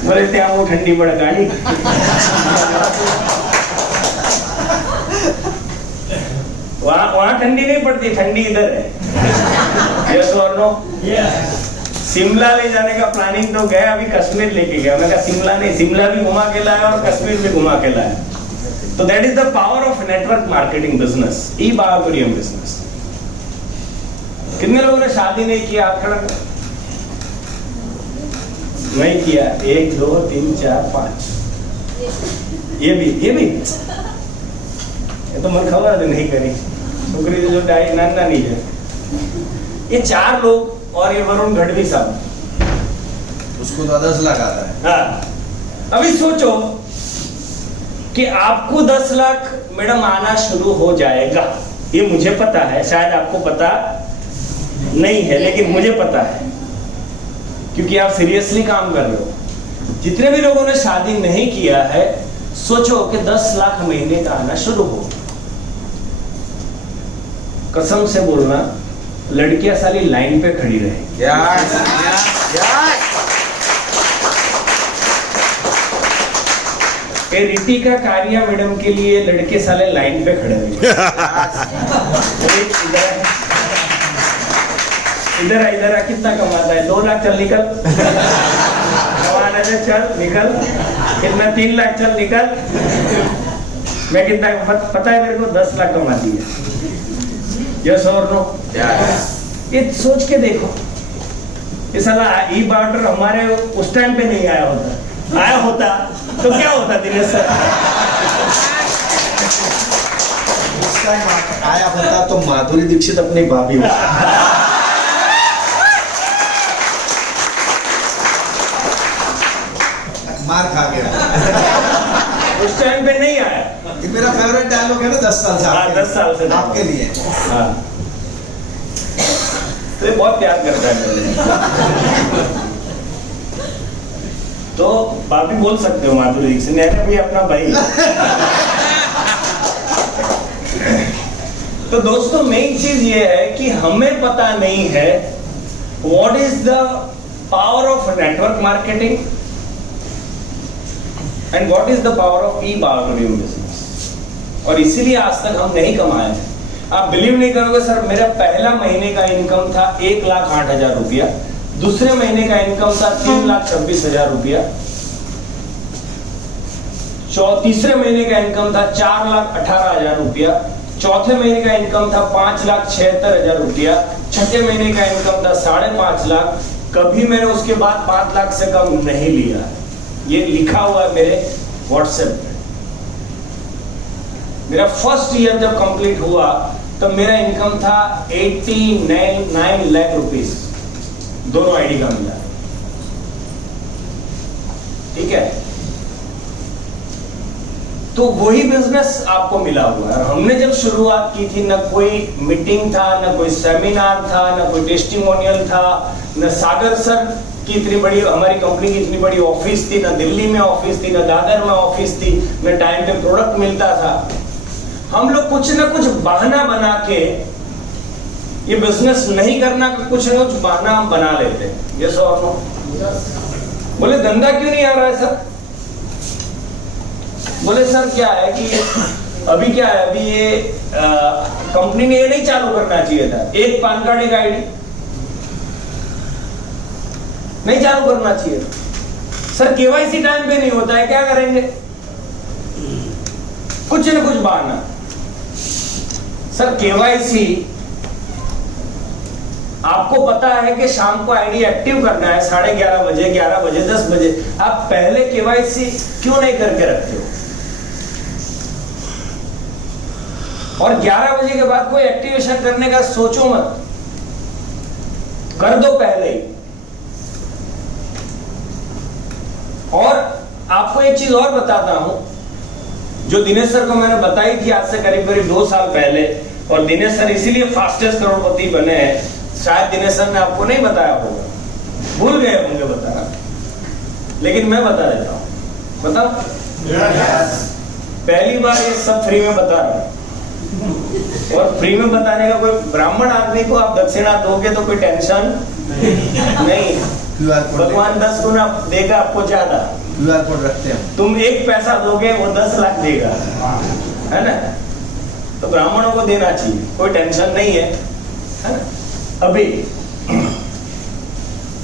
बोले त्या वो ठंडी पड़ गाड़ी। वहां ठंडी नहीं पड़ती, ठंडी इधर है। यस और नो? शिमला ले जाने का प्लानिंग तो गया, अभी कश्मीर लेके गया। मैं कहा शिमला नहीं, शिमला भी घुमा के लाया और कश्मीर भी घुमा के लाया। तो that is the power of network marketing business, E Biorium business. कितने लोगों ने शादी नहीं किया? आप खड़ा नहीं किया? 1 2 3 4 5। ये भी ये तो मन खबर नहीं करी छोकरी जो डाई नाना नहीं है। ये 4 लोग और ये वरुण गढ़वी साहब, उसको तो 10 लाख आता है। हाँ, अभी सोचो कि आपको 10 लाख मैडम आना शुरू हो जाएगा। ये मुझे पता है, शायद आपको पता नहीं है, लेकिन मुझे पता है क्योंकि आप सीरियसली काम कर रहे हो। जितने भी लोगों ने शादी नहीं किया है, सोचो कि 10 लाख महीने का आना शुरू हो। कसम से बोलना, लड़कियां साली लाइन पे खड़ी रहे। रितिका कारिया मैडम के लिए लड़के साले लाइन पे खड़े रहे। इधर कितना कमाता है? 2 लाख, चल निकल। कमाना है, चल निकल। कितना? 3 लाख, चल निकल। मैं कितना पता है मेरे को? 10 लाख कमाती है। यस और नो? ये सोच के देखो, ये साला ई बार्टर हमारे उस टाइम पे नहीं आया होता तो क्या होता दिनेश सर? उस टाइम आया होता तो माधुरी दीक्षित अपनी भाभी होती। मार खा गया। उस टाइम पे नहीं आया। ये मेरा फेवरेट डायलॉग है ना, 10 साल से। हाँ, 10 साल से आपके लिए। हाँ, तो ये बहुत प्यार करता है मेरे। तो भाभी बोल सकते हो माधुरी दीक्षित ने भी अपना भाई। तो दोस्तों, मेन चीज ये है कि हमें पता नहीं है what is the power of network marketing and what is the power of E Biorium business, और इसीलिए आज तक हम नहीं कमाए हैं। आप बिलीव नहीं करोगे सर, मेरा पहला महीने का इनकम था 1,08,000 रुपया, दूसरे महीने का इनकम था 3,26,000 रुपया, तीसरे महीने का इनकम था 4,18,000 रुपया, चौथे महीने का इनकम था 5,76,000 रुपया, छठे महीने का इनकम था 5.5 लाख। कभी मैंने उसके बाद 5 लाख से कम नहीं लिया। ये लिखा हुआ है मेरे व्हाट्सएप पे। मेरा फर्स्ट ईयर जब कंप्लीट हुआ तब मेरा इनकम था 89 लाख रुपीस, दोनों आईडी का मिला। ठीक है, तो वही बिजनेस आपको मिला हुआ है। हमने जब शुरुआत की थी, ना कोई मीटिंग था, ना कोई सेमिनार था, ना कोई टेस्टिमोनियल था, ना सागर सर की इतनी बड़ी, हमारी कंपनी की इतनी बड़ी ऑफिस थी, ना दिल्ली में ऑफिस थी, ना दादर में ऑफिस थी, ना टाइम पे प्रोडक्ट मिलता था। हम लोग कुछ ना कुछ बहाना बना के ये बिजनेस नहीं करना, कुछ ना कुछ बहाना हम बना लेते हैं। ये सब बोले धंधा क्यों नहीं आ रहा है सर? बोले सर क्या है कि अभी क्या है, अभी ये कंपनी ने ये नहीं चालू करना चाहिए था, एक पान कार्ड एक आईडी नहीं चालू करना चाहिए सर। केवाईसी टाइम पे नहीं होता है, क्या करेंगे? कुछ ना कुछ बहाना। सर केवाईसी आपको पता है कि शाम को आईडी एक्टिव करना है 11:30 बजे, 11 बजे, 10 बजे, आप पहले केवाईसी क्यों नहीं करके रखते हो? और 11 बजे के बाद कोई एक्टिवेशन करने का सोचो मत, कर दो पहले ही। और आपको एक चीज और बताता हूं, जो दिनेश सर को मैंने बताई थी आज से करीब 2 साल पहले, और दिनेश सर इसीलिए फास्टेस्ट करोड़पति बने हैं। शायद दिनेश सर ने आपको नहीं बताया होगा, भूल गए होंगे बताना, लेकिन मैं बता देता हूं। बताओ, पहली बार ये सब फ्री में बता रहा हूं, और फ्री में बताने का कोई ब्राह्मण आदमी को आप दक्षिणा दोगे तो कोई टेंशन नहीं। भगवान 10 गुना देगा आपको ज्यादा। QR कोड रखते हैं। तुम 1 पैसा दोगे वो 10 लाख देगा, है ना? तो ब्राह्मणों को देना चाहिए, कोई टेंशन नहीं है ना? अभी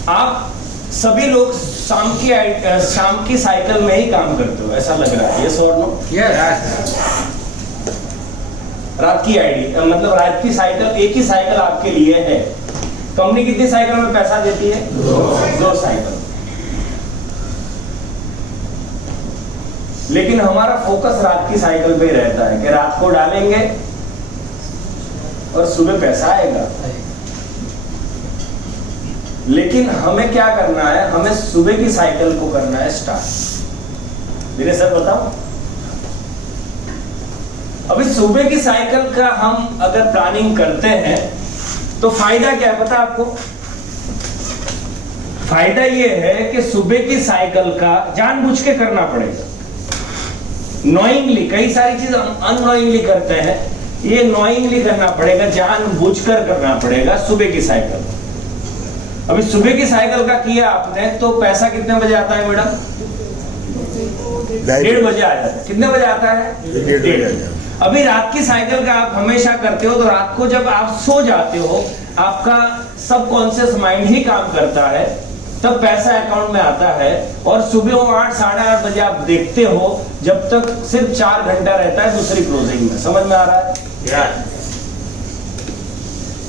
आप सभी लोग शाम की साइकिल में ही काम करते हो, ऐसा लग रहा है, ये और नो? रात की आईडी मतलब रात की साइकिल, एक ही साइकिल आपके लिए है। कंपनी कितनी साइकिल में पैसा देती है? 2 साइकिल। लेकिन हमारा फोकस रात की साइकिल पे ही रहता है कि रात को डालेंगे और सुबह पैसा आएगा। लेकिन हमें क्या करना है? हमें सुबह की साइकिल को करना है स्टार्ट। मेरे सर बताओ, अभी सुबह की साइकिल का हम अगर प्लानिंग करते हैं तो फायदा क्या है पता आपको? फायदा ये है कि सुबह की साइकिल का जानबूझ के करना पड़ेगा। नॉइंगली, कई सारी चीज हम अननॉइंगली करते हैं, ये नॉइंगली करना पड़ेगा, जानबूझकर करना पड़ेगा सुबह की साइकिल। अभी सुबह की साइकिल का किया आपने तो पैसा कितने बजे आता है मैडम? 1:30 बजे आ जाता है। कितने बजे आता है? 1:30। अभी रात की साइकिल का आप हमेशा करते हो, तो रात को जब आप सो जाते हो, आपका सबकॉन्शियस माइंड ही काम करता है, तब पैसा अकाउंट में आता है। और सुबह 8, 8:30 बजे आप देखते हो, जब तक सिर्फ 4 घंटा रहता है दूसरी क्लोजिंग में। समझ में आ रहा है?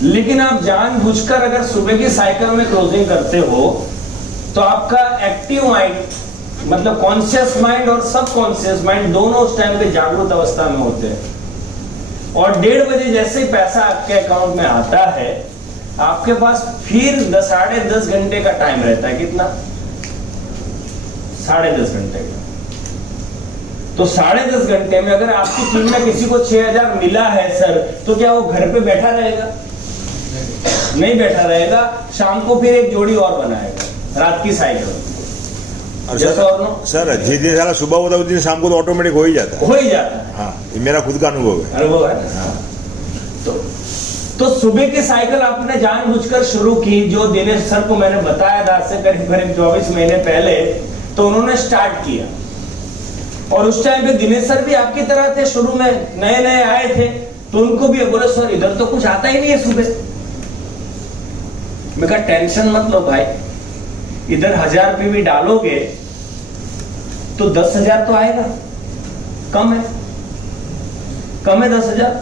लेकिन आप जानबूझकर अगर सुबह की साइकिल में क्लोजिंग करते हो तो आपका एक्टिव माइंड मतलब कॉन्शियस माइंड और सबकॉन्शियस माइंड दोनों उस टाइम पे जागरूक अवस्था में होते हैं। और 1:30 बजे जैसे ही पैसा आपके अकाउंट में आता है, आपके पास फिर 10-10.5 घंटे का टाइम रहता है। कितना? 10.5 घंटे का। तो 10.5 घंटे में अगर आपकी टीम में किसी को 6000 मिला है सर, तो क्या वो घर पे बैठा रहेगा? नहीं बैठा रहेगा। शाम को फिर एक जोड़ी और बनाएगा रात की साइकिल। सर जिस दिन सारा सुबह होता है उस दिन शाम को तो ऑटोमेटिक हो ही जाता है। हो ही जाता है। हाँ, ये मेरा खुद का अनुभव है। अनुभव है। हाँ। तो सुबह की साइकिल आपने जानबूझकर शुरू की, जो दिनेश सर को मैंने बताया था से करीब 24 महीने पहले, तो उन्होंने स्टार्ट किया। और उस टाइम पे दिनेश सर भी आपकी तरह थे, शुरू में नए नए आए थे, तो उनको भी बोले सर इधर तो कुछ आता ही नहीं है सुबह। मैं कहा टेंशन मत लो भाई, इधर 1000 रुपये भी डालोगे तो 10,000 तो आएगा। कम है 10,000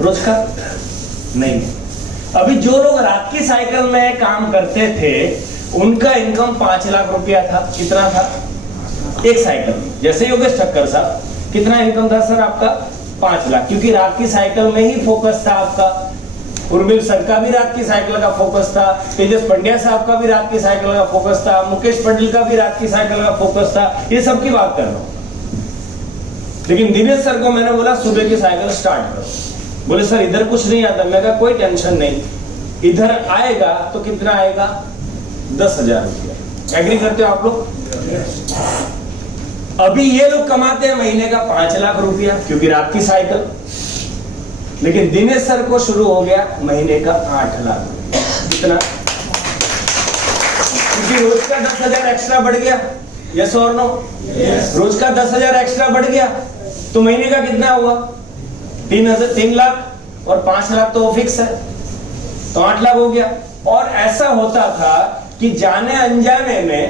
रोज का नहीं। अभी जो लोग रात की साइकिल में काम करते थे उनका इनकम 5 लाख रुपया था। कितना था? एक साइकिल में। जैसे योगेश ठक्कर साहब, कितना इनकम था सर आपका? 5 लाख, क्योंकि रात की साइकिल में ही फोकस था आपका। उर्मिल सर का भी रात की साइकिल का फोकस था, तेजस पंड्या साहब का भी रात की साइकिल का फोकस था, मुकेश पटेल का भी रात की साइकिल का फोकस था। ये सब की बात कर रहा हूं। लेकिन दिनेश सर को मैंने बोला सुबह की साइकिल स्टार्ट करो। बोले सर इधर कुछ नहीं आता। मैं कहा कोई टेंशन नहीं, इधर आएगा तो कितना आएगा? 10,000 रुपया। एग्री करते हो आप लोग? अभी ये लोग कमाते हैं महीने का 5 लाख रुपया, क्योंकि रात की साइकिल। लेकिन दिनेश सर को शुरू हो गया महीने का 8 लाख। कितना? क्योंकि रोज का 10,000 एक्स्ट्रा बढ़ गया। यस और नो? रोज का 10,000 एक्स्ट्रा बढ़ गया तो महीने का कितना हुआ? 3 लाख। और 5 लाख तो फिक्स है, तो 8 लाख हो गया। और ऐसा होता था कि जाने अनजाने में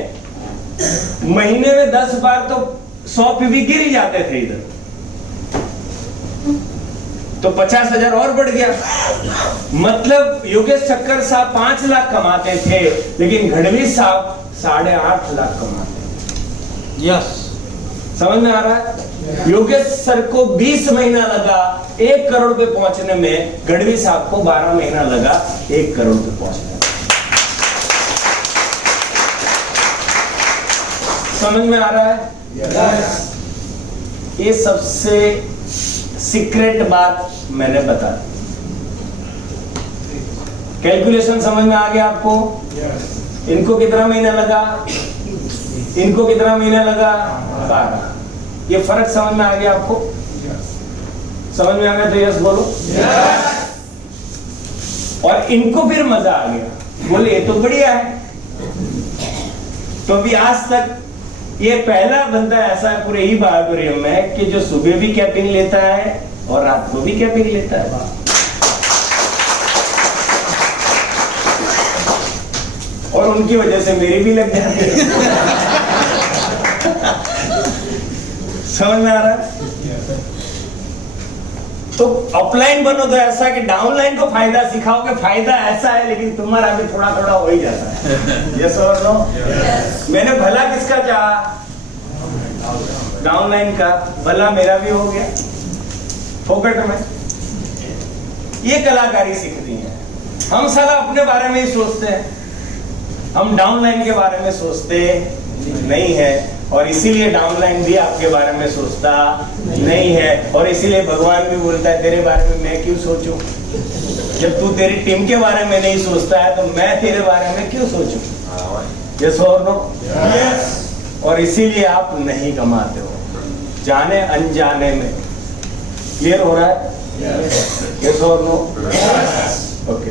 महीने में 10 बार तो 100 पीवी गिर ही जाते थे इधर। तो 50,000 और बढ़ गया। मतलब योगेश ठक्कर साहब 5 लाख कमाते थे, लेकिन गढ़वी साहब 8.5 लाख कमाते। यस, समझ में आ रहा है? योगेश सर को 20 महीना लगा 1 करोड़ पे पहुंचने में, गढ़वी साहब को 12 महीना लगा 1 करोड़ पे पहुंचने में। समझ में आ रहा है? yes. ये सबसे सीक्रेट बात मैंने बता दी। कैलकुलेशन समझ में आ गया आपको? yes. इनको कितना महीना लगा, इनको कितना महीना लगा? 12। ये फर्क समझ में आ गया आपको? yes. समझ में आ गया तो यस बोलो। yes. और इनको फिर मजा आ गया, बोले ये तो बढ़िया है। तो अभी आज तक ये पहला बंदा ऐसा है पूरे ही बहादुरी में कि जो सुबह भी कैपिंग लेता है और रात को भी कैपिंग लेता है। और उनकी वजह से मेरी भी लग जाती है। समझ में आ रहा है? तो अपलाइन बनो तो ऐसा कि डाउनलाइन को फायदा सिखाओगे, फायदा ऐसा है, लेकिन तुम्हारा भी थोड़ा थोड़ा हो ही जाता है। यस और नो? मैंने भला किसका चाहा? डाउनलाइन का। भला मेरा भी हो गया फोकट में। ये कलाकारी सीखनी है। हम साला अपने बारे में ही सोचते हैं, हम डाउनलाइन के बारे में सोचते नहीं है, और इसीलिए डाउनलाइन भी आपके बारे में सोचता नहीं है। और इसीलिए भगवान भी बोलता है तेरे बारे में मैं क्यों सोचूं? जब तू तेरी टीम के बारे में नहीं सोचता है तो मैं तेरे बारे में क्यों सोचूं? यस और नो? यस। और इसीलिए आप नहीं कमाते हो, जाने अनजाने में। क्लियर हो रहा है? यस और नो? ओके।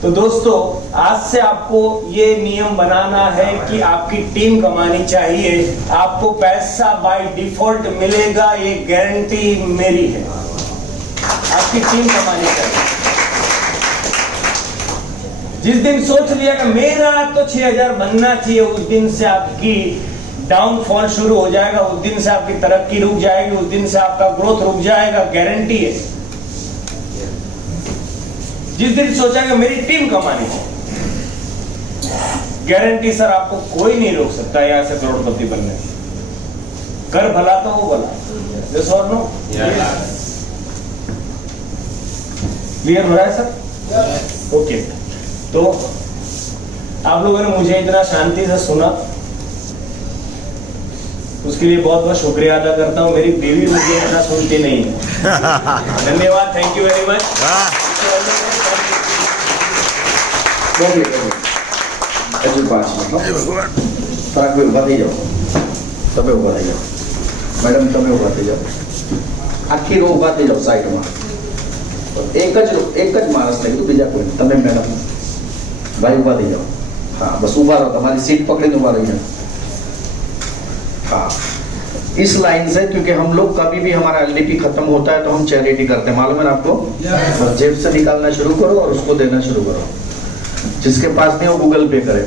तो दोस्तों, आज से आपको ये नियम बनाना है कि आपकी टीम कमानी चाहिए। आपको पैसा बाय डिफॉल्ट मिलेगा, ये गारंटी मेरी है। आपकी टीम कमानी चाहिए। जिस दिन सोच लिया कि मेरा तो 6,000 बनना चाहिए, उस दिन से आपकी डाउनफॉल शुरू हो जाएगा, उस दिन से आपकी तरक्की रुक जाएगी, उस दिन से आपका ग्रोथ रुक जाएगा, गारंटी है। जिस दिन सोचा कि मेरी टीम कमानी है, गारंटी सर आपको कोई नहीं रोक सकता यहाँ से करोड़पति बनने। कर भला तो हो भला। यस और नो? क्लियर हो रहा है सर? ओके। तो आप लोगों ने मुझे इतना शांति से सुना, उसके लिए बहुत बहुत शुक्रिया अदा करता हूँ। मेरी बीवी मुझे इतना सुनती नहीं है। धन्यवाद, थैंक यू वेरी मच। હજુ 5 મિનિટ ફરાક ભાઈ ઊભા થઈ જાઓ, તમે ઊભા થઈ જાઓ, મેડમ તમે ઊભા થઈ જાઓ, આખી રો ઊભા થઈ જાઓ સાઈડમાં। એક જ માણસ ને કીધું, બીજા કોઈ તમે મેડમ ભાઈ ઊભા થઈ જાઓ। हाँ बस ऊभा रहो, तुम्हारी सीट पकड़े ऊभा रही है। हाँ इस लाइन से, क्योंकि हम लोग कभी भी हमारा एलडीपी खत्म होता है तो हम चैरिटी करते हैं, मालूम है ना आपको? जेब से निकालना शुरू करो और उसको देना शुरू करो। जिसके पास नहीं वो गूगल पे करे।